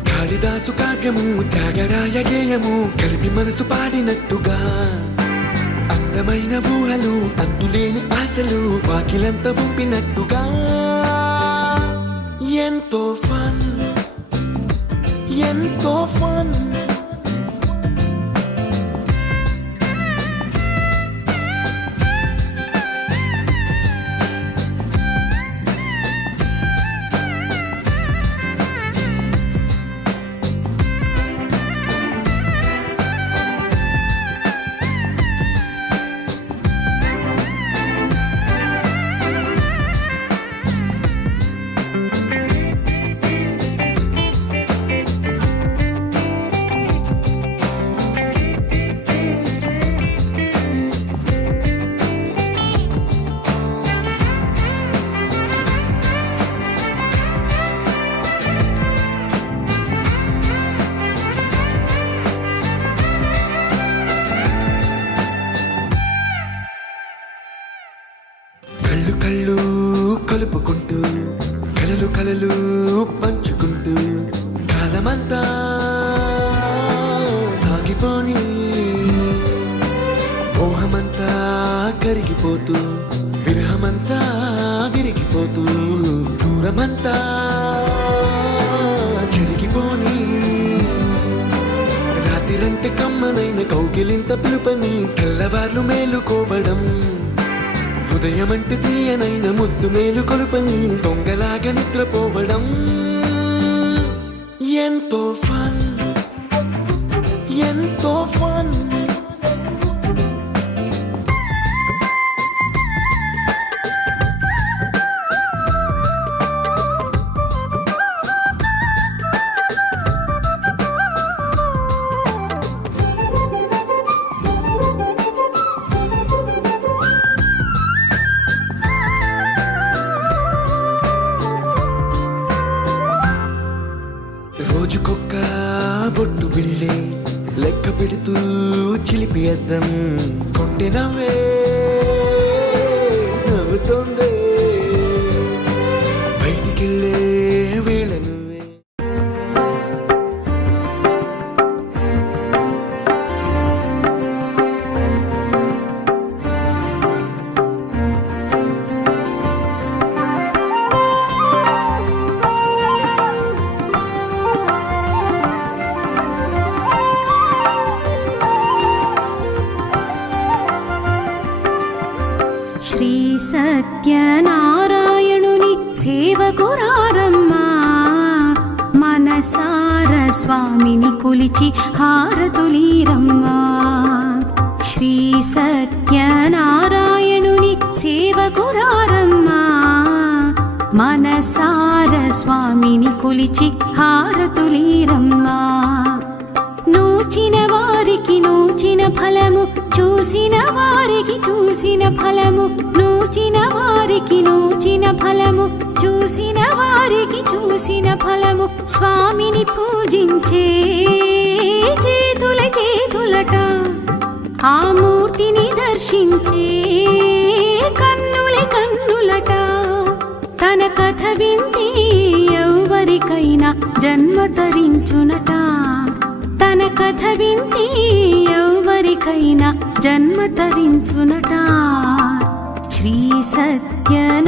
కాళిదాసు కావ్యము త్యాగరాయ గేయము కలిపి మనసు పాడినట్టుగా అందమైన ఊహలు అంతులేని ఆశలు వాకిలంత పంపినట్టుగా ఎంతో ఫన్ ఎంతో ఫన్ కళ్ళు కళ్ళు కలుపుకుంటూ కలలు కలలు పంచుకుంటూ కాలమంతా సాగిపోని మోహమంతా కరిగిపోతూ విరహమంతా విరిగిపోతూ దూరమంతా చెరిగిపోని రాత్రిరంటే కమ్మనైన కౌగిలింత పిలుపని తెల్లవార్లు మేలుకోవడం ఉదయమంటే తీయనైన ముద్దు మేలు కొలుపని దొంగలాగా నిద్రపోవడం ఎంతో ఫన్ ఎంతో ఫన్ రోజుకొక్క బొట్టు బిళ్ళే లెక్క పెడుతూ చిలిపి అద్దం కొంటె నవ్వే నవ్వుతోందే బయటికెళ్ళే వేళ నువ్వే శ్రీ సత్యనారాయణుని సేవకురారమ్మా మనసార స్వామిని కొలిచి హారతులీరమ్మా శ్రీ సత్యనారాయణుని సేవకురారమ్మా మనసార స్వామిని కొలిచి హారతులీరమ్మా నూచిన వారికి నూచిన ఫలము చూసిన వారికి చూసిన ఫలము నూచిన వారికి నూచిన ఫలము చూసిన వారికి చూసిన ఫలము స్వామిని పూజించే చేతుల చేతులట ఆ మూర్తిని దర్శించే కన్నుల కన్నులట తన కథ వింటే ఎవరికైనా జన్మ తరించునట తన కథ వింటే ఎవరికైనా జన్మ తరించునట శ్రీ సత్యనారాయణుని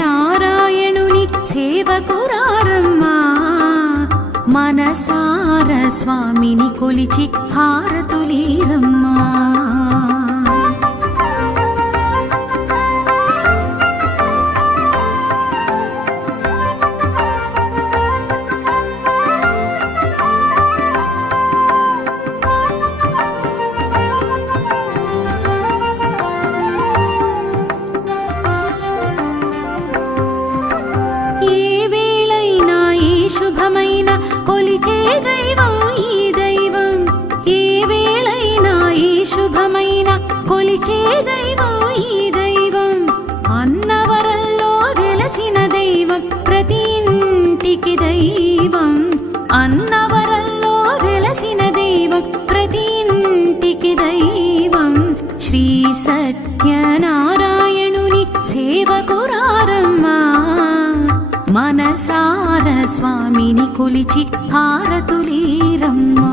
సేవకురారమ్మా మనసార స్వామిని కొలిచి హారతులీరమ్మా కొలిచే దైవం ఈ దైవం ఏ కొలిచే దైవం ఈ దైవం అన్నవరంలో వెలసిన దైవం ప్రతి ఇంటికి దైవం అన్నవరంలో వెలసిన దైవం ప్రతి ఇంటికి దైవం శ్రీ సత్యనారాయణుని సేవకురారమ్మా మనసార స్వామిని కొలిచి హారతులీరమ్మా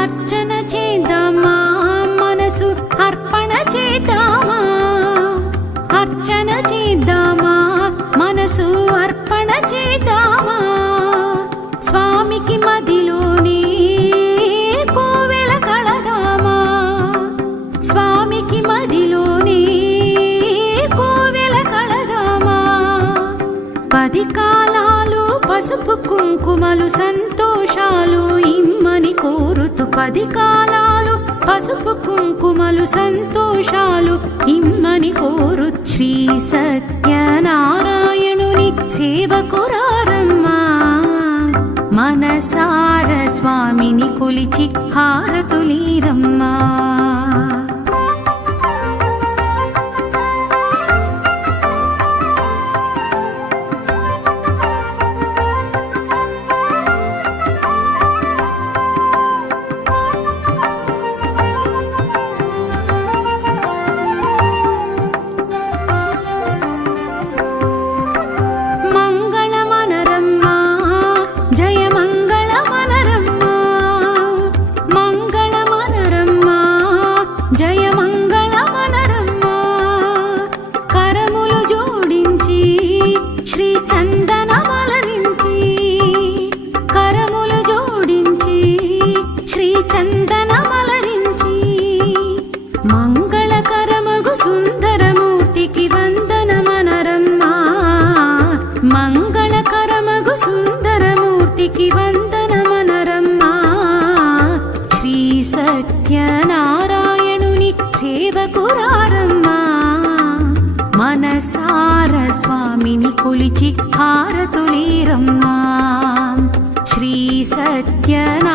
అర్చన చేద్దామా మనసు అర్పణ చేద్దామా అర్చన చేద్దామా మనసు అర్పణ చేద్దామా స్వామికి మదిలోనే కోవెల కళదామా స్వామికి మదిలోనే కోవెల కళదామా 10 కాలాలు పసుపు కుంకుమలు సంతోషాలు ఇమ్మని కోరుతూ 10 కాలాలు పసుపు కుంకుమలు సంతోషాలు ఇమ్మని కోరు శ్రీ సత్యనారాయణుని సేవకురారమ్మా మనసార స్వామిని కొలిచి హారతులీరమ్మా మంగళమనరమ్మా జయ మంగళమనరమ్మా మంగళమనరమ్మా జయ మంగళమనరమ్మా కరములు జోడించి శ్రీ చందనమలరించి కరములు జోడించి శ్రీ చందనమలరించి మంగళకరమగు సుందరమూర్తికి వందనమనరమ్మా మంగళకరమగు సుందరమూర్తికి వందనమనరమ్మా శ్రీ సత్యనారాయణుని సేవకురారమ్మా మనసార స్వామిని కొలిచి హారతులీరమ్మా శ్రీ సత్యనారాయణుని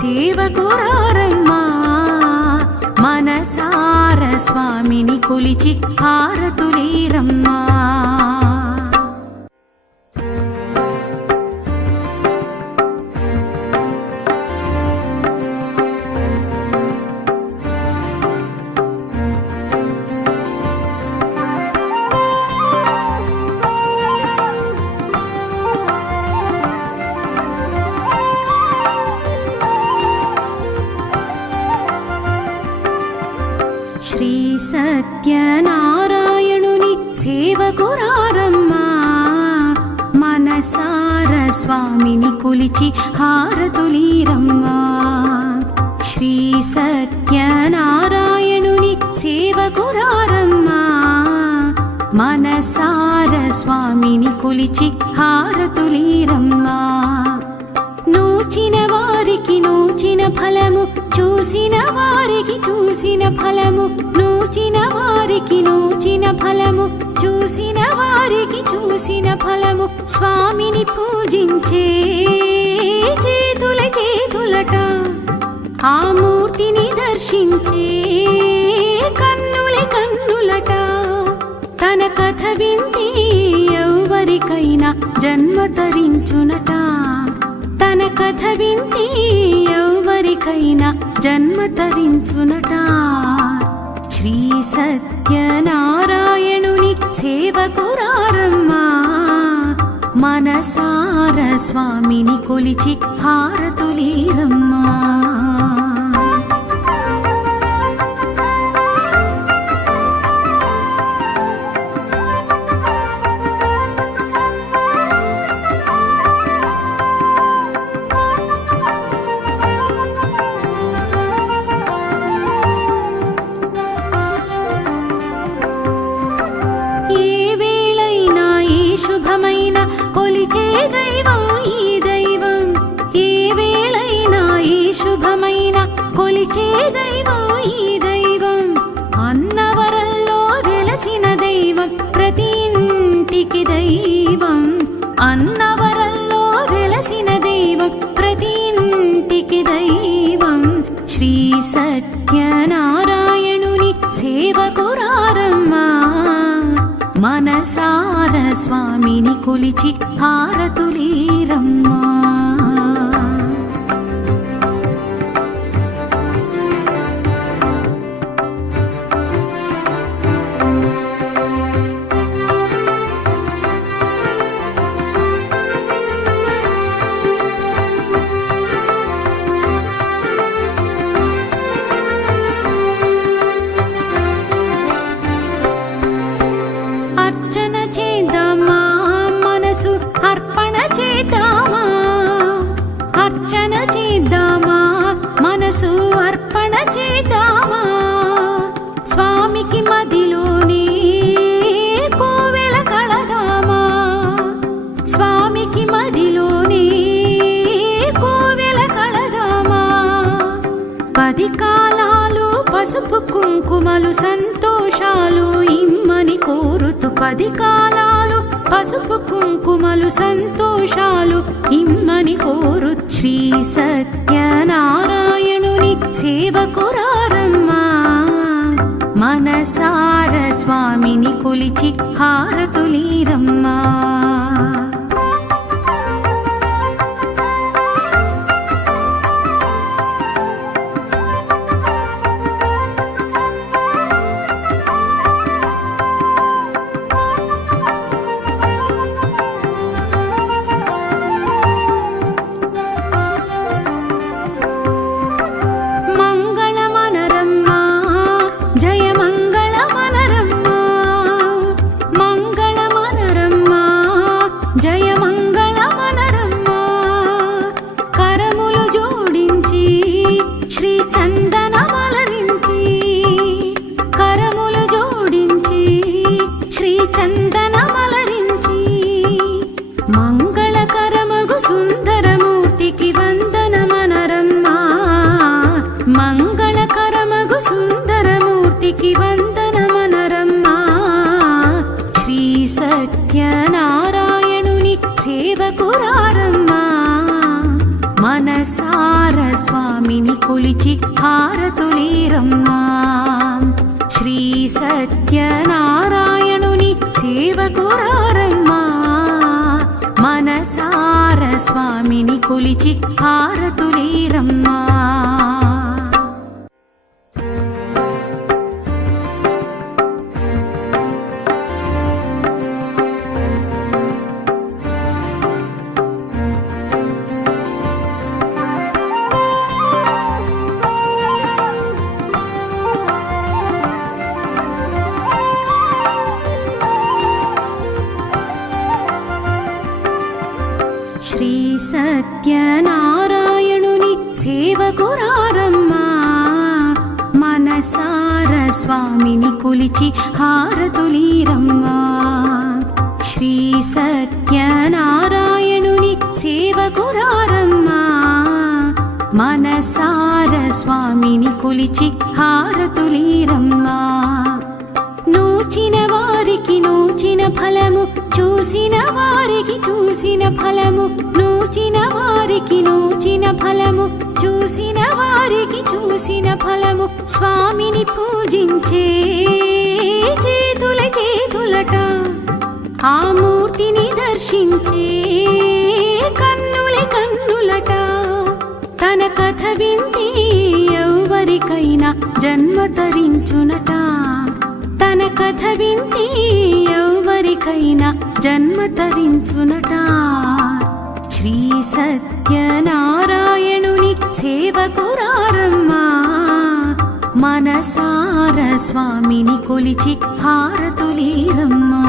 సేవకురారమ్మా మనసార స్వామిని కొలిచి హారతులీరమ్మా శ్రీ సత్యనారాయణుని సేవకురారమ్మా మనసార స్వామిని కొలిచి హారతులీరమ్మా శ్రీ సత్యనారాయణుని సేవకురారమ్మా మనసార స్వామిని కొలిచి హారతులీరమ్మా నూచిన వారికి నూచిన ఫలము చూసిన వారికి చూసిన ఫలము నూచిన వారికి నూచిన ఫలము చూసిన వారికి చూసిన ఫలము స్వామిని పూజించే చేతుల చేతులట ఆ మూర్తిని దర్శించే కన్నుల కన్నులట తన కథ వింటే ఎవరికైనా జన్మ తరించునట తన కథ వింటే ఎవరికైనా జన్మ తరించునట శ్రీ సత్యనారాయణుని సేవకురారమ్మా మనసార స్వామిని కొలిచి హారతులీరమ్మా శుభమైన కొలిచే దైవం ఈ దైవం. ఏ వేళైనా ఈ శుభమైన కొలిచే దైవం ఈ దైవం. అన్నవరంలో వెలసిన దైవం ప్రతి ఇంటికి దైవం. అన్నవరంలో వెలసిన దైవం ప్రతి ఇంటికి దైవం. శ్రీ సత్యనారాయణుని సేవకురారమ్మా. మనసార స్వామిని కొలిచి హారతులీరమ్మా. అర్చన చేద్దామా, మనసు అర్పణ చేద్దామా. అర్చన చేద్దామా, మనసు అర్పణ చేద్దామా. స్వామికి మదిలోనే కోవెల కళదామా. స్వామికి మదిలోనే కోవెల కళదామా. 10 కాలాలు పసుపు కుంకుమలు సంతోషాలు ఇమ్మని కోరుతూ 10 కాలాలు పసుపు కుంకుమలు సంతోషాలు ఇమ్మని కోరు. శ్రీ సత్యనారాయణుని సేవకురారమ్మా. మనసార స్వామిని కొలిచి హారతులీరమ్మా. మంగళమనరమ్మా, జయ మంగళమనరమ్మా. మంగళమనరమ్మా, జయ మంగళమనరమ్మా. కరములు జోడించి శ్రీ చందనమలరించి. కరములు జోడించి శ్రీ చందనమలరించి. మంగళకరమగు సుందరమూర్తికి వందనమనరమ్మా. మంగళకరమగు సుందరమూర్తికి వందనమనరమ్మా. శ్రీ సత్యనారాయణుని సేవకురారమ్మా. మనసార స్వామిని కొలిచి హారతులీరమ్మా. శ్రీ సత్యనారాయణుని సేవకురారమ్మా. మనసార స్వామిని కొలిచి హారతులీరమ్మా. శ్రీ సత్యనారాయణుని సేవకురారమ్మా. మనసార స్వామిని కొలిచి హారతులీరమ్మా. శ్రీ సత్యనారాయణుని సేవకురారమ్మా. మనసార స్వామిని కొలిచి హారతులీరమ్మా. నూచిన వారికి నూచిన ఫలము, చూసిన వారికి చూసిన ఫలము. నూచిన వారికి నూచిన ఫలము, చూసిన వారికి చూసిన ఫలము. స్వామిని పూజించే చేతుల చేతులట. ఆ మూర్తిని దర్శించే కన్నుల కన్నులట. తన కథ వింటే ఎవరికైనా జన్మ తరించునట. తన కథ వింటే ఎవరికైనా జన్మ తరించునట. శ్రీ సత్యనారాయణుని సేవకురారమ్మా. మనసార స్వామిని కొలిచి హారతులీరమ్మా.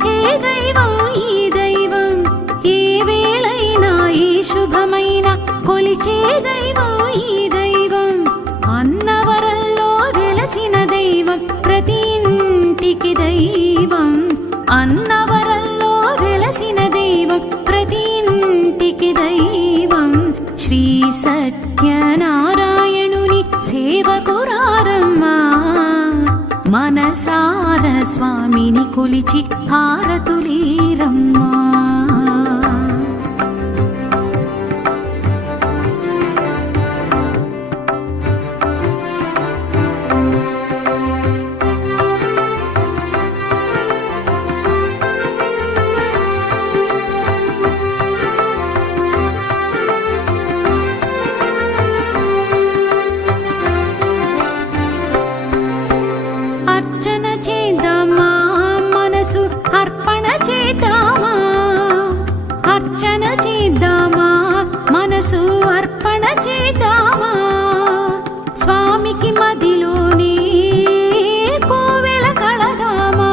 కొలిచే దైవం ఈ దైవం, ఏ వేళైనా ఏ శుభమైన కొలిచే దైవం ఈ దైవం. అన్నవరంలో వెలసిన దైవం ప్రతి ఇంటికి దైవం, అన్నవరంలో వెలసిన దైవం ప్రతి ఇంటికి దైవం. శ్రీ సత్యనారాయణుని సేవకురారమ్మా, మనసార స్వామిని కొలిచి హారతులీరమ్మా. అర్చన చేద్దామా, మనసు అర్పణ చేద్దామా, అర్చన చేద్దామా, మనసు అర్పణ చేద్దామా. స్వామికి మదిలోనే కోవెల కళదామా,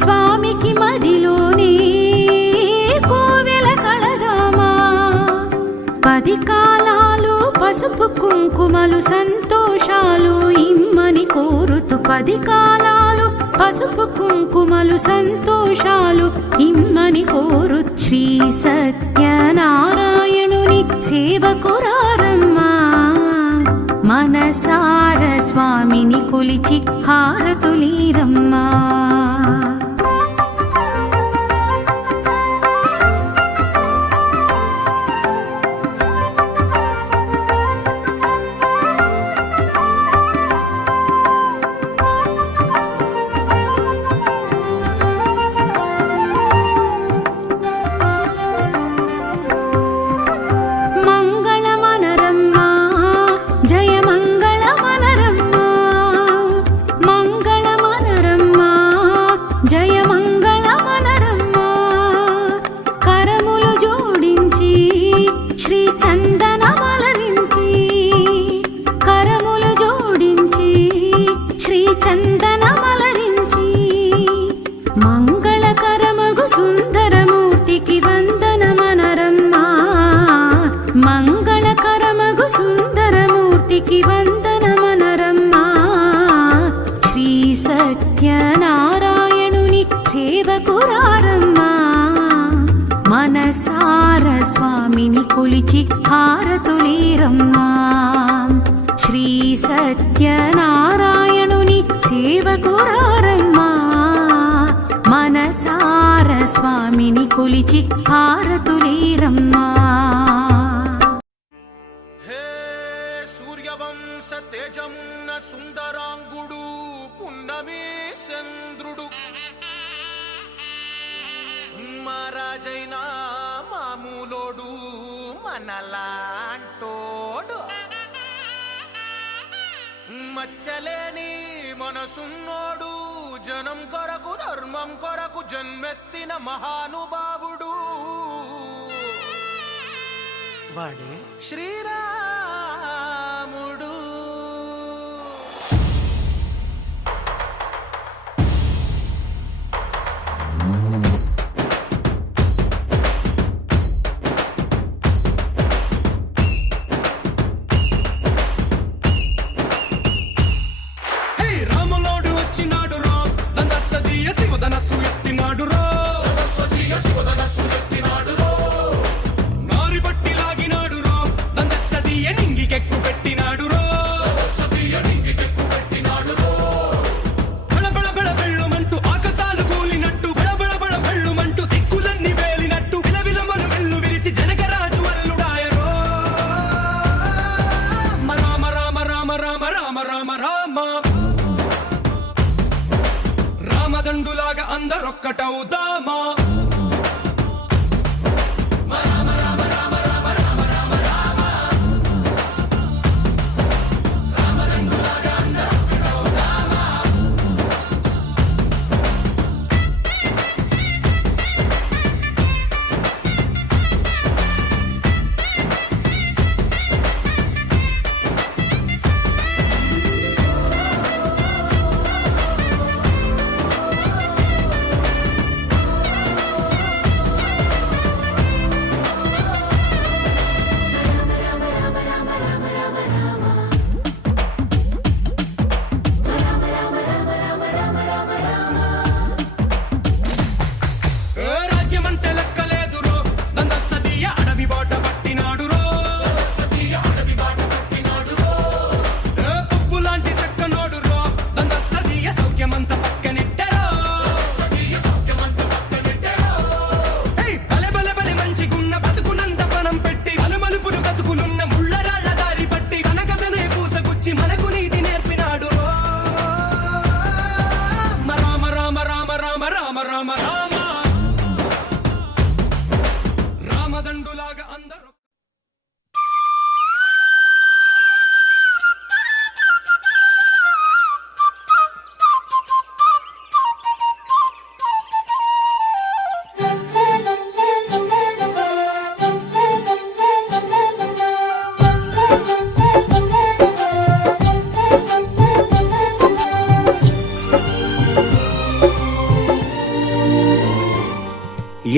స్వామికి మదిలోనే కోవెల కళదామా. 10 కాలాలు పసుపు కుంకుమలు సంతోషాలు ఇమ్మని కోరుతూ, 10 కాలాలు పసుపు కుంకుమలు సంతోషాలు ఇమ్మని కోరు. శ్రీ సత్యనారాయణుని సేవకురారమ్మా, మనసార స్వామిని కొలిచి హారతులీరమ్మా. మంగళమనరమ్మా, జయ మంగళమనరమ్మా, మంగళమనరమ్మా, జయ మంగళమనరమ్మా. కరములు జోడించి శ్రీ చందనమలరించి, కరములు జోడించి శ్రీ చందనమలరించి. మంగళకరమగు సుందరమూర్తికి వందనమనరమ్మా, మంగళకరమగు సుందరమూర్తికి వందనమనరమ్మా. శ్రీ సత్యనారాయణుని సేవకురారమ్మా, మనసార స్వామిని కొలిచి హారతులీరమ్మా. శ్రీ సత్యనారాయణుని సేవకురారమ్మా, మనసార స్వామిని కొలిచి హారతులీరమ్మా. హే సూర్యవంశ తేజమున్న సుందరాంగుడు పున్నమి చంద్రుడు, మహారాజైనా మామూలోడు మనలాంటోడు. మచ్చలేని మనసున్నోడు, జనం కొరకు ధర్మం కొరకు జన్మెత్తిన మహానుభావుడు వాడే శ్రీరాముడు. రాములోడు వచ్చినాడు రో, దందస్సదీయ శివధనస్సు ఎత్తినాడు రో, నారి బట్టి లాగినాడు రో, దందస్సదీయ నింగికెక్కు పెట్టినాడు రో, బళబళ బళ బెళ్ళుమంటూ ఆకాశాలు కూలినట్టు, బళబళ బళ బెళ్ళుమంటూ దిక్కులన్నీ వేలినట్టు, విలవిలమను వెల్లు విరిచి జనకరాజు అల్లుడాయరో. రామ రామ రామ రామ రామ రామ రామ రామదండులాగా అందరొక్కటవుదామా.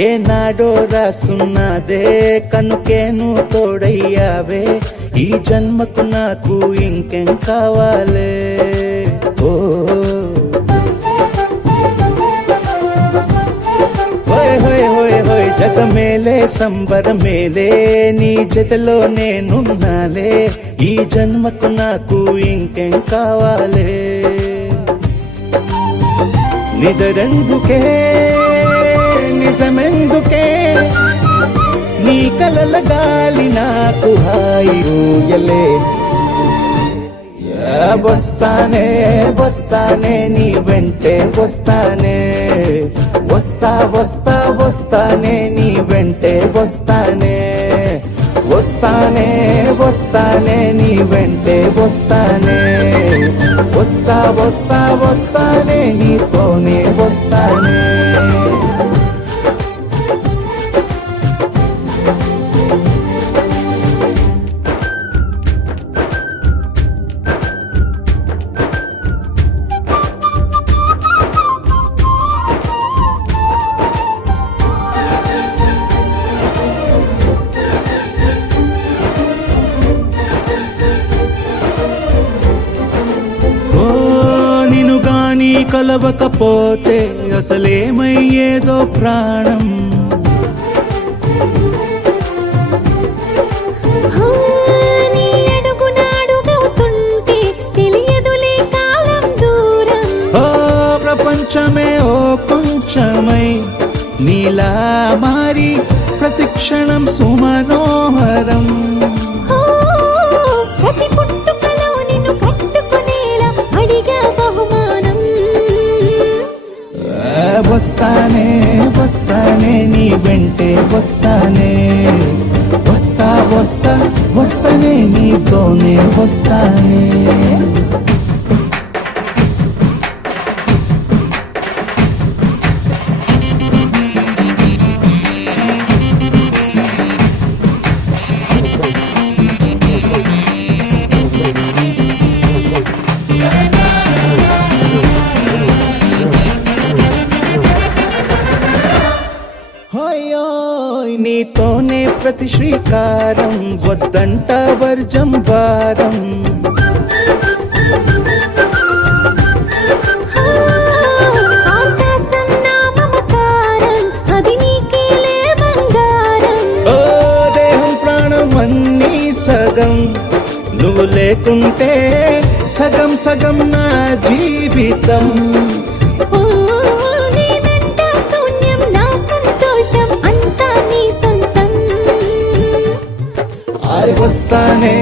ఏనాడో రాసున్నదే కనుకేను తోడయ్యావే ఈ జన్మకు నాకు ఇంకేం కావాలే ఓ హోయ్ హోయ్ హోయ్ హోయ్ జగమేలే సంబరమేలే నీ జతలో నేనున్నాలే ఈ జన్మకు నాకు ఇంకేం కావాలే నిదరెందుకే నిజమెందుకే నీ కలల గాలి నాకు హాయిలే వస్తానే వస్తానే నీ వెంటే వస్తానే వస్తా వస్తా వస్తానే నీ వెంటే వస్తానే వస్తానే వస్తానే నీ వెంటే వస్తానే వస్తా వస్తా వస్తానే నీతోనే వస్తానే కలవకపోతే అసలేమయ్యేదో ప్రాణం నీ అడుగునాడుగవుతుంటే తెలియదులే కాలం దూరం ఓ ప్రపంచమే ఓ కొంచెమై నీలా మారి ప్రతిక్షణం సుమనోహరం ప్రతి పుట్టుకలో నిన్ను కట్టుకునేలా అడిగా బహుమానం వస్తానే వస్తానే నీ వెంటే వస్తానే వస్తా వస్తా వస్తానే నీతోనే వస్తానే నీతోనే ప్రతి శ్రీకారం వద్దంట వర్జం వారం ఆకాశం నా మమకారం అది నీకేలే బంగారం ఓ దేహం ప్రాణం అన్నీ సగం నువ్వు లేకుంటే సగం సగం నా జీవితం నేనంట శూన్యం నా సంతోషం అంతా నీ సొంతం వస్తానే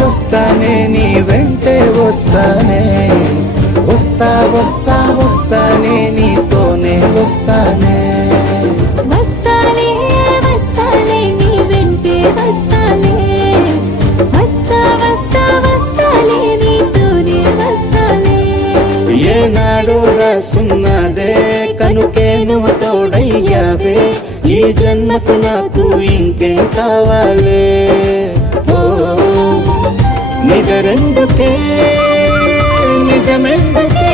వస్తానే నీ వెంటే వస్తానే వస్తా వస్తా వస్తానే నీతోనే వస్తానే వస్తాలే వస్తాలే నీ వెంటే వస్తాలే వస్తా వస్తా వస్తాలే నీతోనే వస్తాలే ఏనాడు రాసున్నదే కనుకేను తోడయ్యావే ఈ జన్మకు నాకు ఇంకేం కావాలే ఓ నిజరెందుకే నిజమెందుకే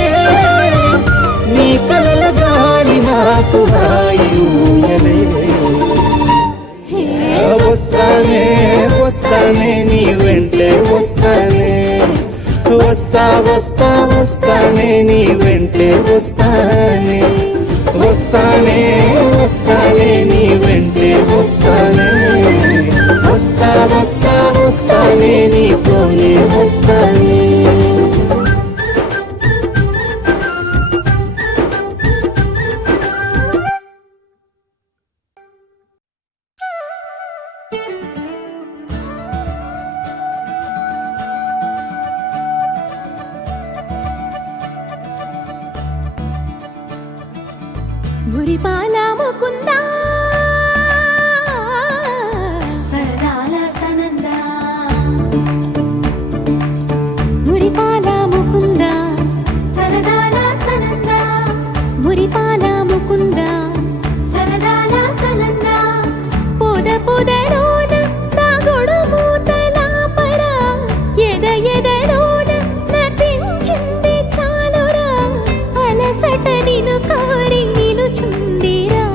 నీ కలల గాలి నాకు హాయిలే వస్తానే వస్తానే నీ వెంటే వస్తానే వస్తా వస్తా వస్తానే నీ వెంటే వస్తానే వస్తానే వస్తానే నీ వెంటే వస్తానే వస్తా వస్తా వస్తానే నీతోనే వస్తానే మురిపాల ముకుందా సరదాల సనందా మురిపాల ముకుందా సరదాల సనందా మురిపాల ముకుందా సరదాల సనందా పొద పొదలోన తాగుడు మూతల పరా ఎద ఎదలోన నటించింది చాలురా అలసట నిన్ను కోరి నిలుచుందిరా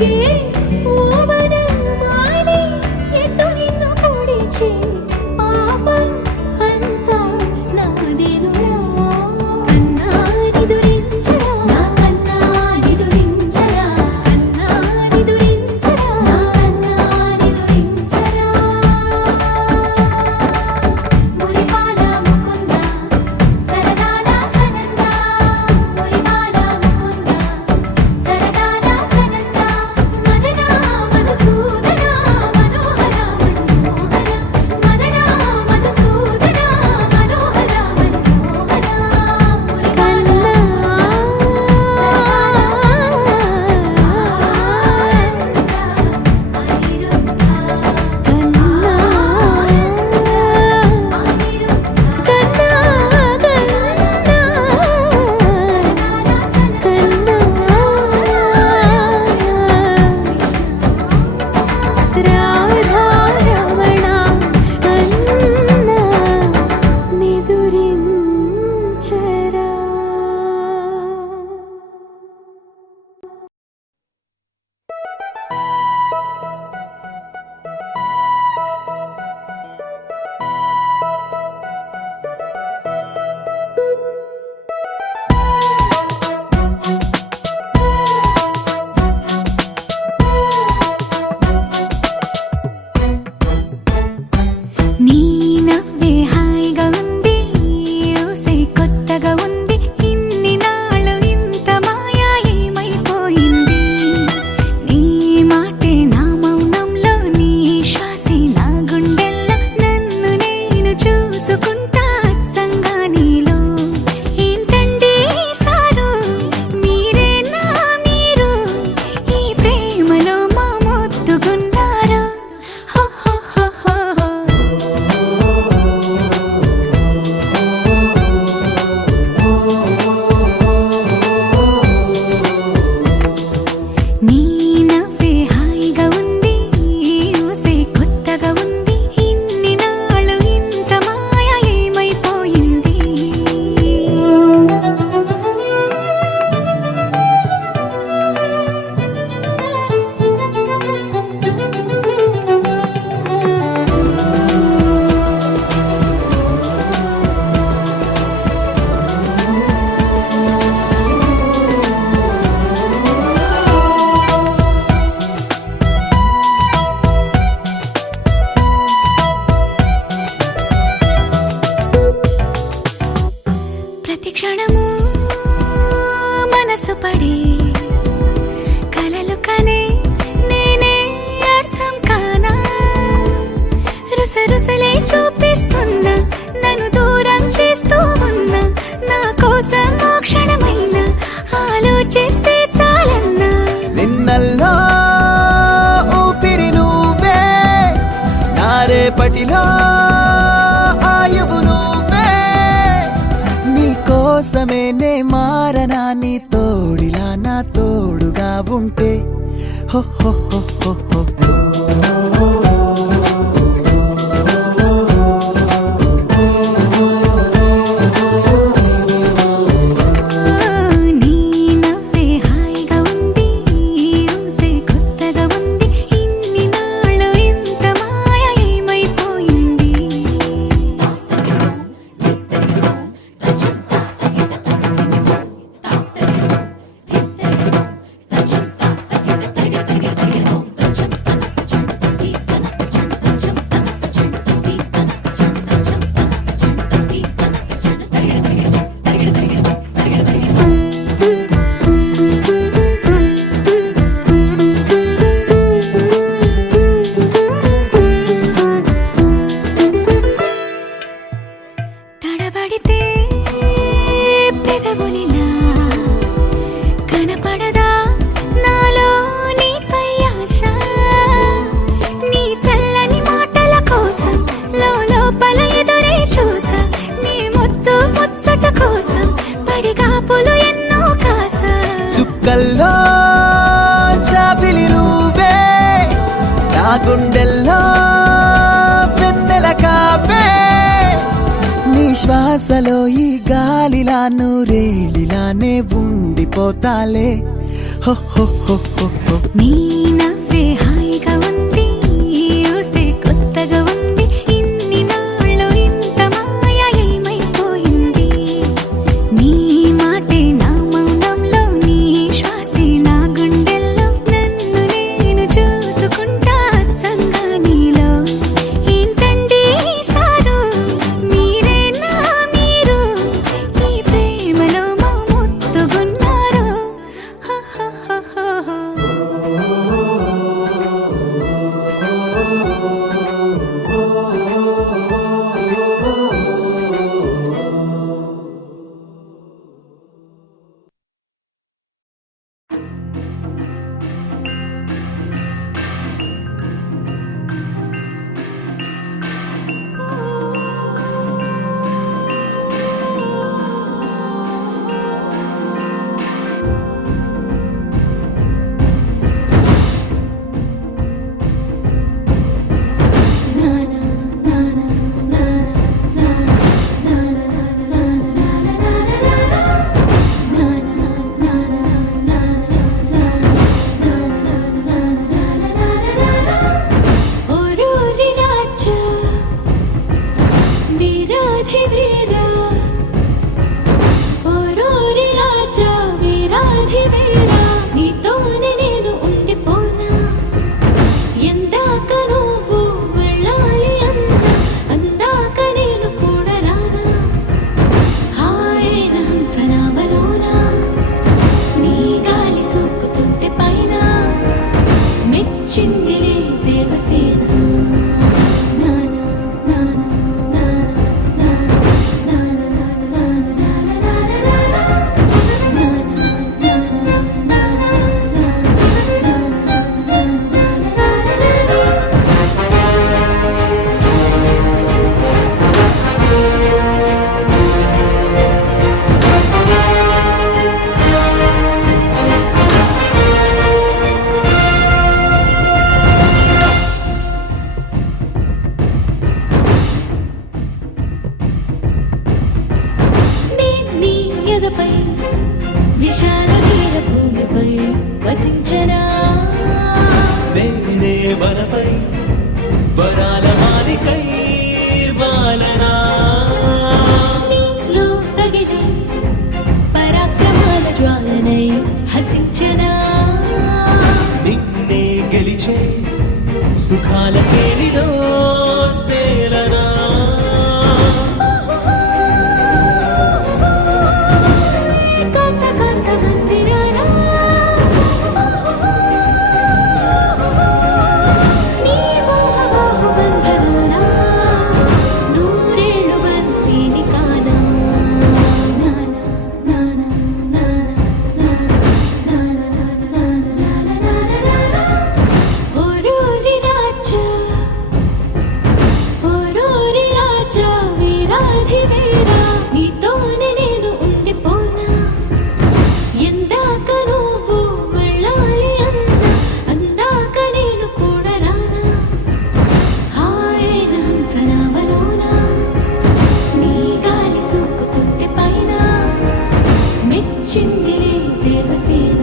ఒలికే ఓవన మాలి ఎటు నిన్ను పొడిచే పాపం అంతా నాదేనురా కన్నా నిదురించరా నా కన్నా నిదురించరా కన్నా నిదురించరా నా కన్నా నిదురించరా మురిపాల ముకుంద సరదాల సనంద మురిపాల ముకుంద సరదాల సనంద మదన మధుసూదన మనోహర మనోహర మదన మధుసూదన మనోహర మనోహర రాధారమణ కన్నా నిదురించరా నీ నవ్వే హాయిగా ఉంది ఊసే కొత్తగా ఉంది ఇన్ని నాళ్ళు ఇంత మాయా ఏమైపోయింది నీ మాటే నా మౌనంలో నీ శ్వాసే నా గుండెల్లో నన్ను నేను చూసుకుంటా అచ్చంగా నీలో ఏంటండి సారు మీరే నా మీరు ఈ ప్రేమలో మా ముద్దుగున్నారు హో హో హో హో నీ నవ్వే హాయిగా ఉంది ఊసే కొత్తగా ఉంది ఇన్ని నాళ్ళు ఇంత మాయ ఏమైపోయింది ప్రతి క్షణము మనసు పడే కలలు కనే నేనే అర్థం కానా రుసరుసలే చూపిస్తున్నా నన్ను దూరం చేస్తూ ఉన్నా నా కోసం ఆ క్షణమైన ఆలోచిస్తే చాలన్నా నిన్నల్లో ఊపిరి నువ్వే నా రేపటిలో ఆయువు నువ్వే నీ కోసమే నే మారనా నీ తోడిలా నా తోడుగా ఉంటే హో హో హో హో హో నీ నవ్వే హాయిగా ఉంది ఊసే కొత్తగా ఉంది ఇన్ని నాళ్ళు ఇంత మాయ ఏమైపోయింది తడబడితే పెదవులిలా కనపడదా నాలో నీపై ఆశ నీ చల్లని మాటల కోసం లోపల ఎదురే చూసా నీ ముద్దు ముచ్చట కోసం పడిగాపులు ఎన్నో కాసా చుక్కల్లో చాపిలి నువ్వే నా గుండెల్లో వెన్నెల కాపే నీ శ్వాసలో ఈ గాలిలా నూరేలిలానే ఉండిపోతాలే హో హో హో హో హో. నీ నవ్వే హాయిగా ఉంది ఊసే కొత్తగా ఉంది ఇన్ని నాళ్ళు ఇంత మాయ ఏమైపోయింది నీ మాటే నా మౌనంలో నీ శ్వాసే నా గుండెల్లో నన్ను నేను చూసుకుంటా అచ్చంగా నీలో ఏంటండి సారు మీరే నా మీరు ఈ ప్రేమలో మా ముత్తుగున్నారు హ హ హ హ హ. ఓరోరి రాజా వీరాధి వీరా ఓరోరి రాజా వీరాధి వీరా నీతోనే నేను ఉండిపోనా ఎందాక నువ్వు వెళ్ళాలి అందాక నేను కూడా రానా హాయన హంసనామలోనా నీ గాలి సోకుతుంటే పైన మెచ్చిందిలే దేవసేన నీ ఎదపై విశాల వీర భూమిపై వసించనా నేనే వనపై వరాల మాలికై వాలనా నీలో రగిలే పరాక్రమాల జ్వాలనై హసించనా నిన్నే గెలిచే సుఖాల పేరిలో తేలనా కాంత కాంత మందిరానా నీ మోహమోహ బంధనానా నూరేళ్ళు బంతిని కానా ఓరోరి రాజా ఓరోరి రాజా వీరాధి వీరా నీతోనే నేను ఉండిపోనా ఎందాక నువ్వు వెళ్ళాలి అందాక నేను కూడా రానా హాయన హంసనామలోనా నీ గాలి సోకుతుంటే పైన మెచ్చిందిలే దేవసేన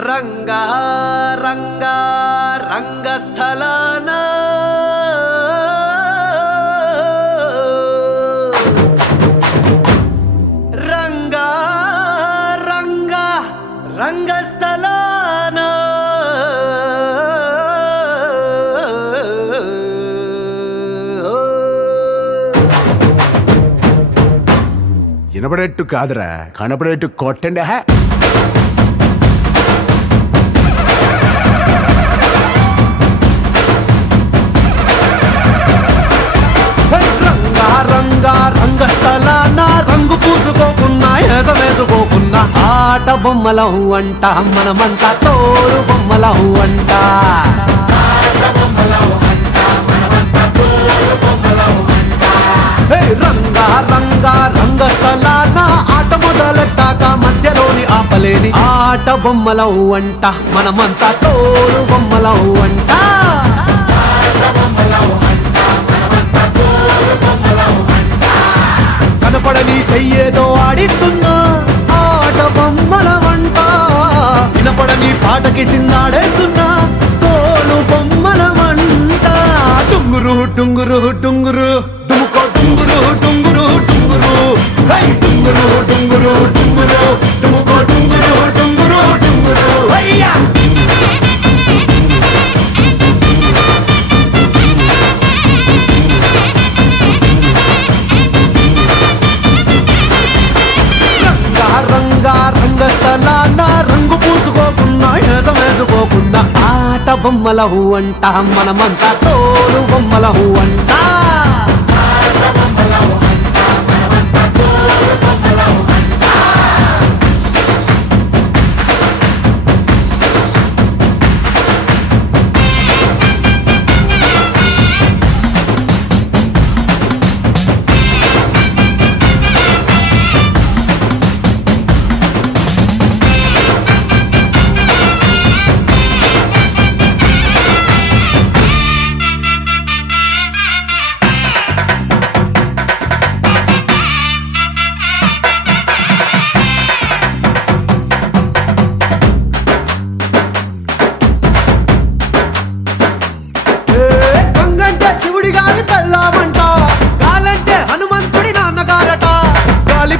రంగా రంగా రంగస్థలాన రంగా రంగా రంగస్థలాన వినపడేట్టు కాదురా కనపడేట్టు కొట్టండి హే. రంగా రంగా రంగస్థలాన రంగు పూసుకోకున్నా వేసుకోకున్నా ఆట బొమ్మలం అంట మనమంతా తోలు బొమ్మలం అంట రంగా రంగా రంగస్థలాన ఆట మొదలెట్టాక చెయ్యలేని ఆట బొమ్మలవు అంట మనమంతా తోలు బొమ్మలవు అంట. కనపడని చెయ్యేదో ఆడిస్తున్నా ఆట బొమ్మల వంట, వినపడని పాటకి సిందాడేస్తున్నా తోలు బొమ్మల వంట. టుంగురు టుంగురు టుంగురు డుముకో టుంగురు టుంగురు టుంగురు, హై టుంగురు టుంగురు టుంగురు డుముకో టుంగురు టుంగురు టుంగురు హయ్యా. రంగా రంగస్థలాన రంగు పూసుకోకుండా ఏదం వేసుకోకుండా ఆట బొమ్మలహు అంట మనమంతా తోలు బొమ్మలహు అంట.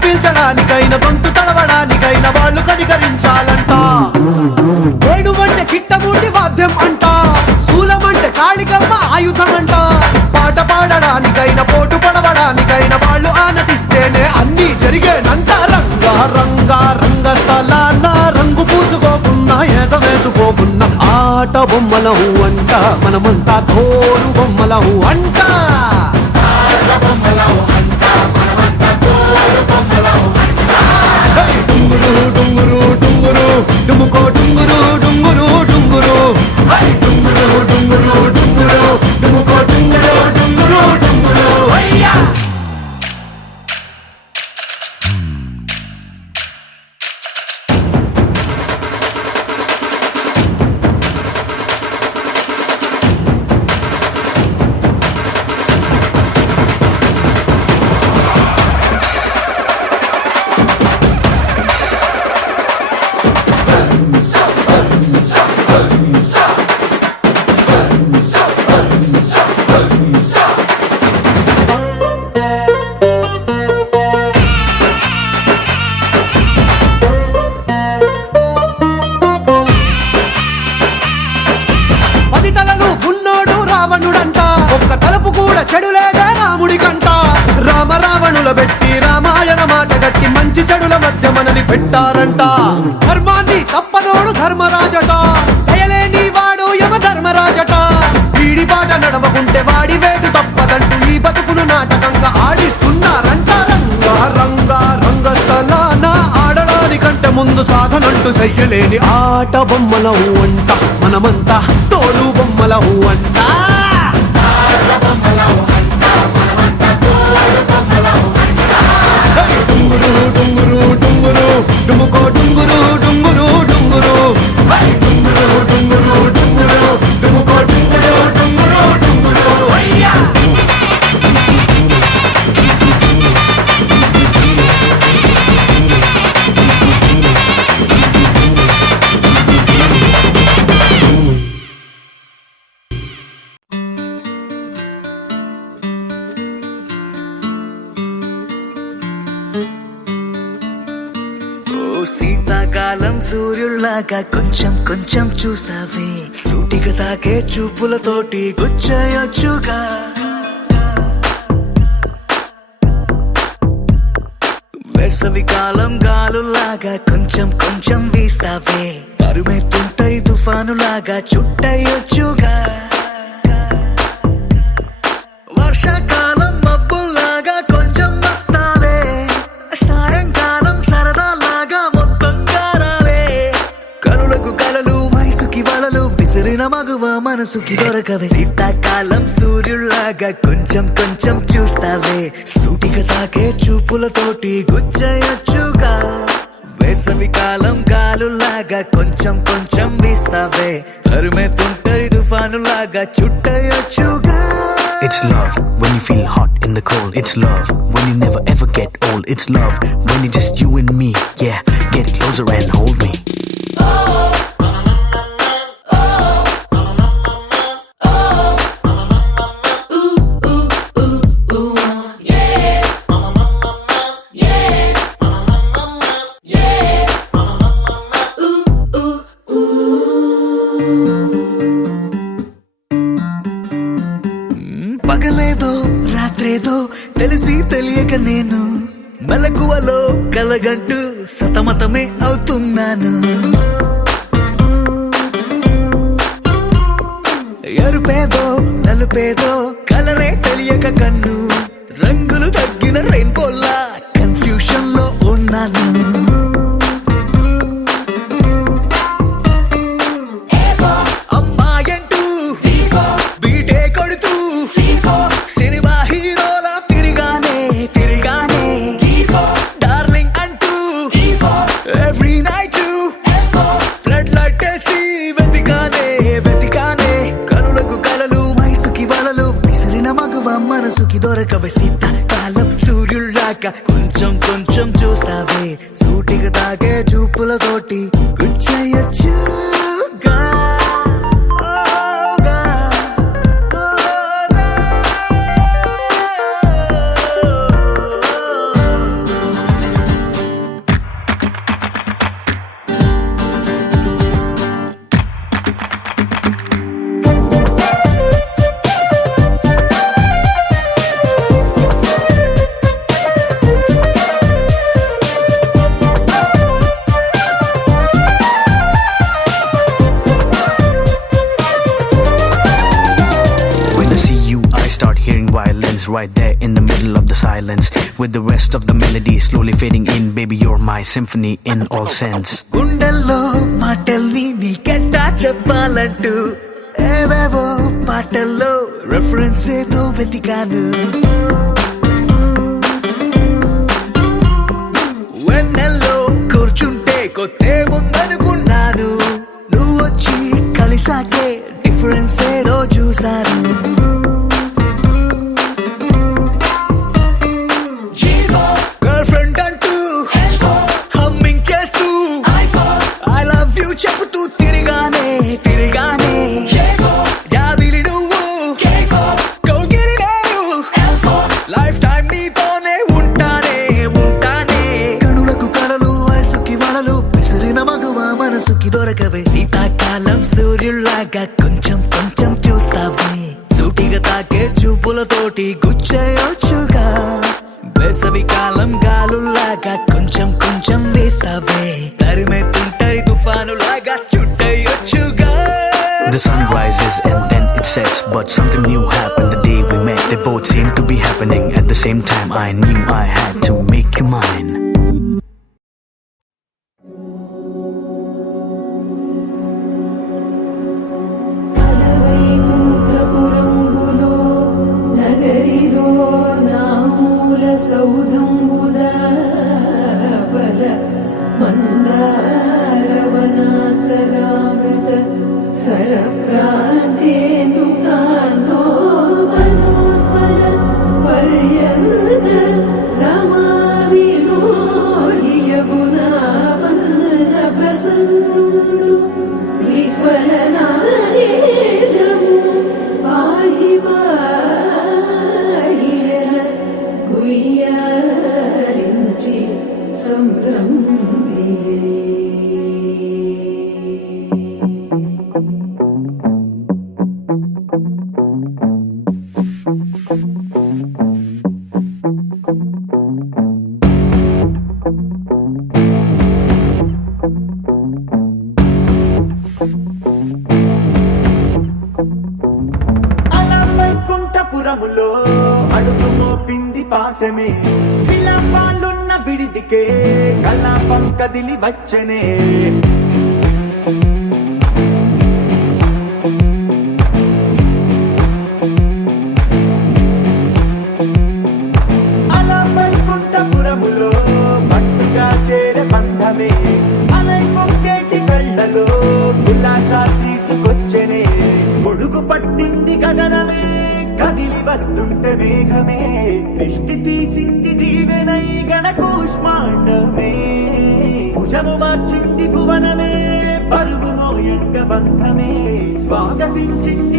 పీల్చడానికైనా గొంతు తడవడానికైనా వాళ్ళు కనికరించాలంట. ఏడువంటే చిట్టమూటి వాద్యం అంట, శూలమంటే కాళికమ్మ ఆయుధం అంట. పాట పాడడానికైనా పోటు పడవడానికైనా వాళ్ళు ఆనతిస్తేనే అన్ని జరిగేనంట. రంగా రంగా రంగస్థలాన రంగు పూసుకోకున్నా ఏద వేసుకోకున్నా ఆట బొమ్మలహు అంట మనమంతా తోలు బొమ్మలహు అంట. డుంగురు డుంగురు డుంగురు డుముకో డుంగురు డుంగురు డుంగురు, హై డుంగురు డుంగురు డుంగురు డుముకో డుంగురు డుంగురు డుంగురు హయ్యా. చెడులేదే రాముడికంట. రామ రావణుల పెట్టి రామాయణ మాట గట్టి మంచి చెడుల మధ్య మనని పెట్టారంట. ధర్మాన్ని తప్పనోడు ధర్మరాజట, దయలేని వాడు యమ ధర్మరాజట. వీడి బాట నడవకుంటే వాడి వేటు తప్పదంటూ ఈ బతుకును నాటకంగా ఆడిస్తున్నారంట. రంగా రంగా రంగస్థలాన ఆడడానికంటే ముందు సాధనంటూ చెయ్యలేని ఆట బొమ్మలహు అంట మనమంతా తోలు బొమ్మలహు అంట. డుంగురు డుంగురు డుంగురు డుముకో డుంగురు డుంగురు డుంగురు, హై డుంగురు డుంగురు డుంగురు డుముకో డుంగురు డుంగురు డుంగురు హయ్యా. శీతాకాలం సూర్యుల్లాగా కొంచెం కొంచెం చూస్తావే, సూటిగా తాకే చూపులతోటి గుచ్చయొచ్చుగా. వేసవి కాలం గాలులాగా కొంచెం కొంచెం వీస్తావే, తరుమెత్తుంటరి తుఫానులాగా చుట్టయొచ్చుగా. వర్షాకాలం మబ్బుల్లాగా కొంచెం వస్తావే, సాయంకాలం సరదాలాగా మొత్తంగా రావే. కనులకు కలలు వయసుకి వలలు విసిరిన మగువ మనసుకి దొరకవే. శీతాకాలం సూర్యుల్లాగా కొంచెం కొంచెం చూస్తావే, సూటిగా తాకే చూపులతోటి గుచ్చయొచ్చుగా. వేసవి కాలం గాలులాగా కొంచెం కొంచెం వీస్తావే తరుమేతుంటరి తుఫానులాగా చుట్టయొచ్చుగా. It's love when you feel hot in the cold. It's love when you never ever get old. It's love when it's just you and me. Yeah, get closer and hold me. పగలేదో రాత్రేదో తెలిసి తెలియక నేను మెలకువలో కలగంటూ సతమతమే అవుతున్నాను. ఎరుపేదో నలుపేదో కలరే తెలియక కన్ను రంగులు తగ్గిన రెయిన్బోలా కన్ఫ్యూషన్ లో ఉన్నాను. అమ్మాయంటూ బీటే కొడుతూ సినిమా హీరోలా తిరిగానే డార్లింగ్ అంటూ ఎవ్రీ నైట్ ఫ్లడ్ లైట్ వేసి వెతికానే కనులకు కలలు వయసుకి వలలు విసిరిన మగువ మనసుకి దొరకవే శీతాకాలం సూర్యుళ్ళాక కొంచెం కొంచెం చూస్తావే సూటిగా తాగే చూపులతోటి గుచ్చయొచ్చుగా. Right there in the middle of the silence, with the rest of the melody slowly fading in. Baby, you're my symphony in all sense. గుండెల్లో మాటల్ని నీకెట్టా చెప్పాలంటూ ఏవేవో పాటల్లో రెఫరెన్స్ ఏదో వెతికాను. వెన్నెల్లో కూర్చుంటే కొత్తే ముందనుకున్నాను నువ్వు వచ్చి కలిసాకే డిఫరెన్స్ ఏదో చూశాను. చెబుతూ తిరిగానే జాబిలి నువ్వు కౌగిలి నేను లైఫ్ టైం నీతోనే ఉంటానే కనులకు కలలు వయసుకి వలలు విసిరిన మగువ మనసుకి దొరకవే శీతాకాలం సూర్యుల్లాగా కొంచెం కొంచెం చూస్తావే సూటిగా తాకే చూపులతోటి గుచ్చయొచ్చుగా. వేసవి కాలం గాలుల్లాగా కొంచెం కొంచెం వేస్తావే తరిమేతుంటరి తుఫానులాగా చుట్టయొచ్చుగా. The sun rises and then it sets, but something new happened the day we met. They both seemed to be happening at the same time. I knew I had to make you mine. కలవైకుంఠపురంబులో నగరిలో నామూల సౌధంబుద బల మందారవనాతరామృత సరప్రాంతేందుకాంతో బలోత్పల పర్యంత రమా వినోదియగుణా పన్న ప్రసన్నుడు విహ్వలనారేంద్రము పాహి పాహియన గుయ్యారించి సంభ్రమే. అలా వైకుంఠపురములో అడుగు మోపింది పాశమే విలాపాలున్న విడిదికే కలాపం కదిలి వచ్చనే. అలా వైకుంఠపురములో పట్టుగా చేరే బంధమే వస్తుంటే మేఘమే దిష్టి తీసింది దీవెనై గణకూష్మాండమే భుజము మార్చింది భువనమే పరువు మోయంగ బంధమే స్వాగతించింది